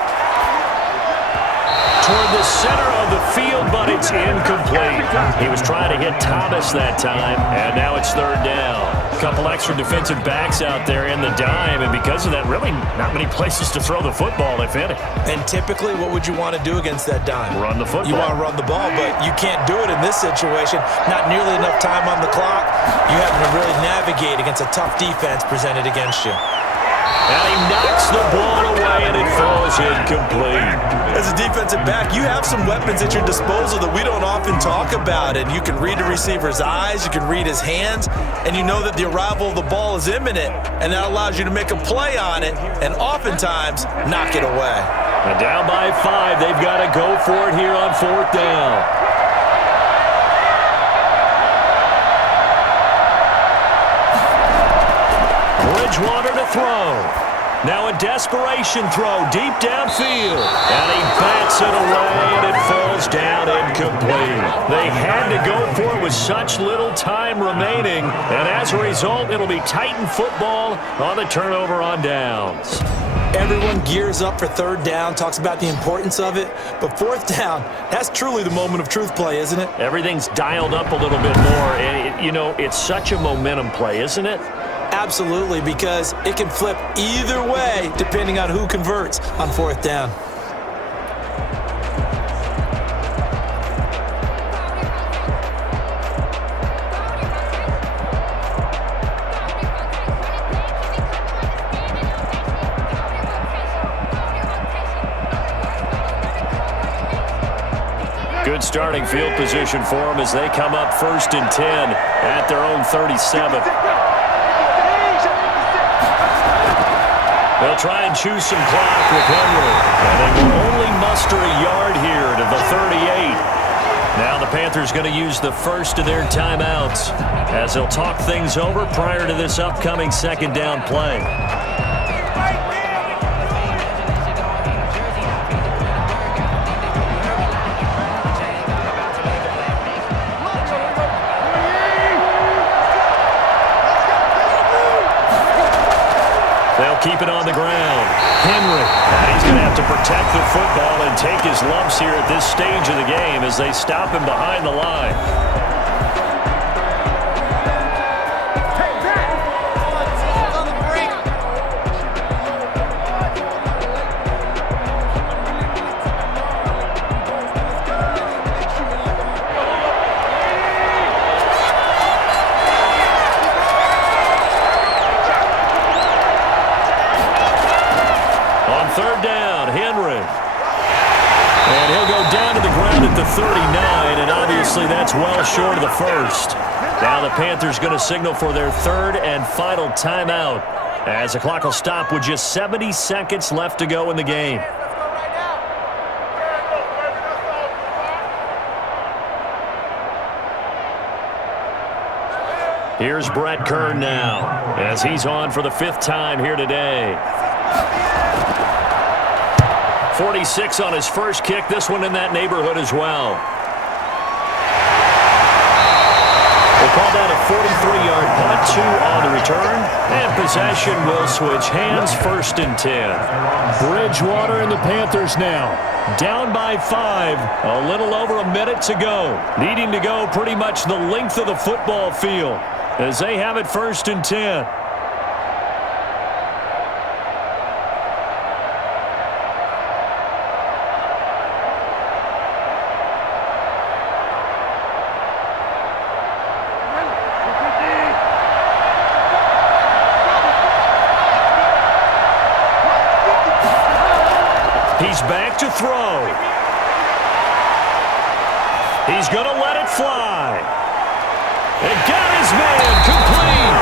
Toward the center of the field, but it's incomplete. He was trying to hit Thomas that time, and now it's 3rd down. A couple extra defensive backs out there in the dime, and because of that, really not many places to throw the football, if any. And typically, what would you want to do against that dime? Run the football. You want to run the ball, but you can't do it in this situation. Not nearly enough time on the clock. You having to really navigate against a tough defense presented against you. And he knocks the ball away, and it falls incomplete. As a defensive back, you have some weapons at your disposal that we don't often talk about. And you can read a receiver's eyes, you can read his hands, and you know that the arrival of the ball is imminent. And that allows you to make a play on it and oftentimes knock it away. And down by 5, they've got to go for it here on 4th down. Bridgewater to throw. Now a desperation throw deep downfield. And he bats it away, and it falls down incomplete. They had to go for it with such little time remaining. And as a result, it'll be Titan football on the turnover on downs. Everyone gears up for third down, talks about the importance of it. But fourth down, that's truly the moment of truth play, isn't it? Everything's dialed up a little bit more. And, it's such a momentum play, isn't it? Absolutely, because it can flip either way depending on who converts on fourth down. Good starting field position for them as they come up 1st and 10 at their own 37. They'll try and choose some clock with Henry. And they will only muster a yard here to the 38. Now the Panthers going to use the first of their timeouts as they'll talk things over prior to this upcoming second down play. Keep it on the ground. Henry. And he's going to have to protect the football and take his lumps here at this stage of the game as they stop him behind the line. Third down, Henry. And he'll go down to the ground at the 39, and obviously that's well short of the first. Now the Panthers going to signal for their third and final timeout as the clock will stop with just 70 seconds left to go in the game. Here's Brett Kern now as he's on for the 5th time here today. 46 on his first kick. This one in that neighborhood as well. We'll call that a 43-yard punt, 2 on the return. And possession will switch hands, 1st and 10. Bridgewater and the Panthers now. Down by 5. A little over a minute to go. Needing to go pretty much the length of the football field as they have it 1st and 10. He's back to throw. He's going to let it fly. And got his man complete.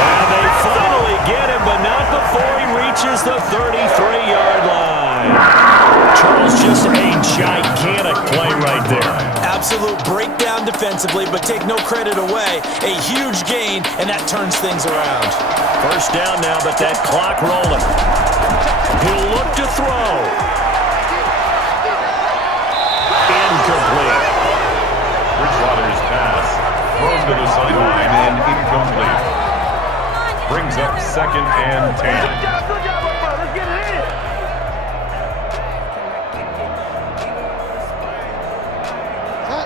And they finally get him, but not before he reaches the 33-yard line. Charles, just a gigantic play right there. Absolute breakdown defensively, but take no credit away. A huge gain, and that turns things around. First down now, but that clock rolling. He'll look to throw. Incomplete. Bridgewater's pass thrown to the sideline and incomplete. Brings up 2nd and 10. Good job, let's get it in.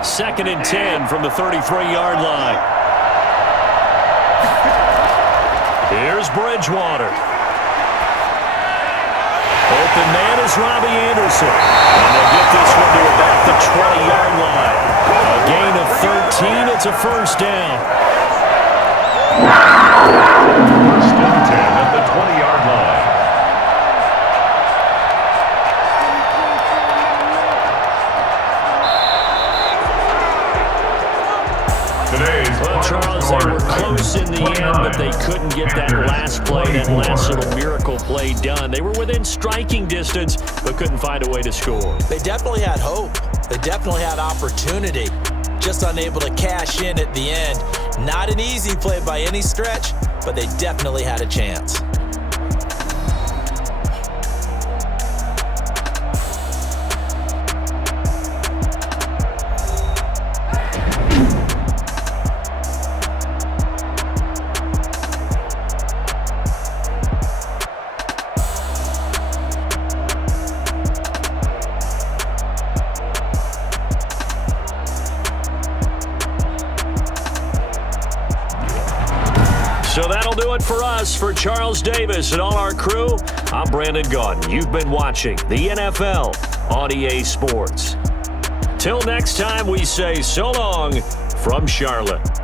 2nd and 10 from the 33-yard line. Here's Bridgewater. Open man is Robbie Anderson. And they'll get this one to about the 20-yard line. A gain of 13. It's a 1st down. 1st and 10 at the 20-yard line. Well, Charles, they were close in the end, but they couldn't get that last play, that last little miracle play done. They were within striking distance, but couldn't find a way to score. They definitely had hope. They definitely had opportunity. Just unable to cash in at the end. Not an easy play by any stretch, but they definitely had a chance. So that'll do it for us. For Charles Davis and all our crew, I'm Brandon Gaudin. You've been watching the NFL on EA Sports. Till next time, we say so long from Charlotte.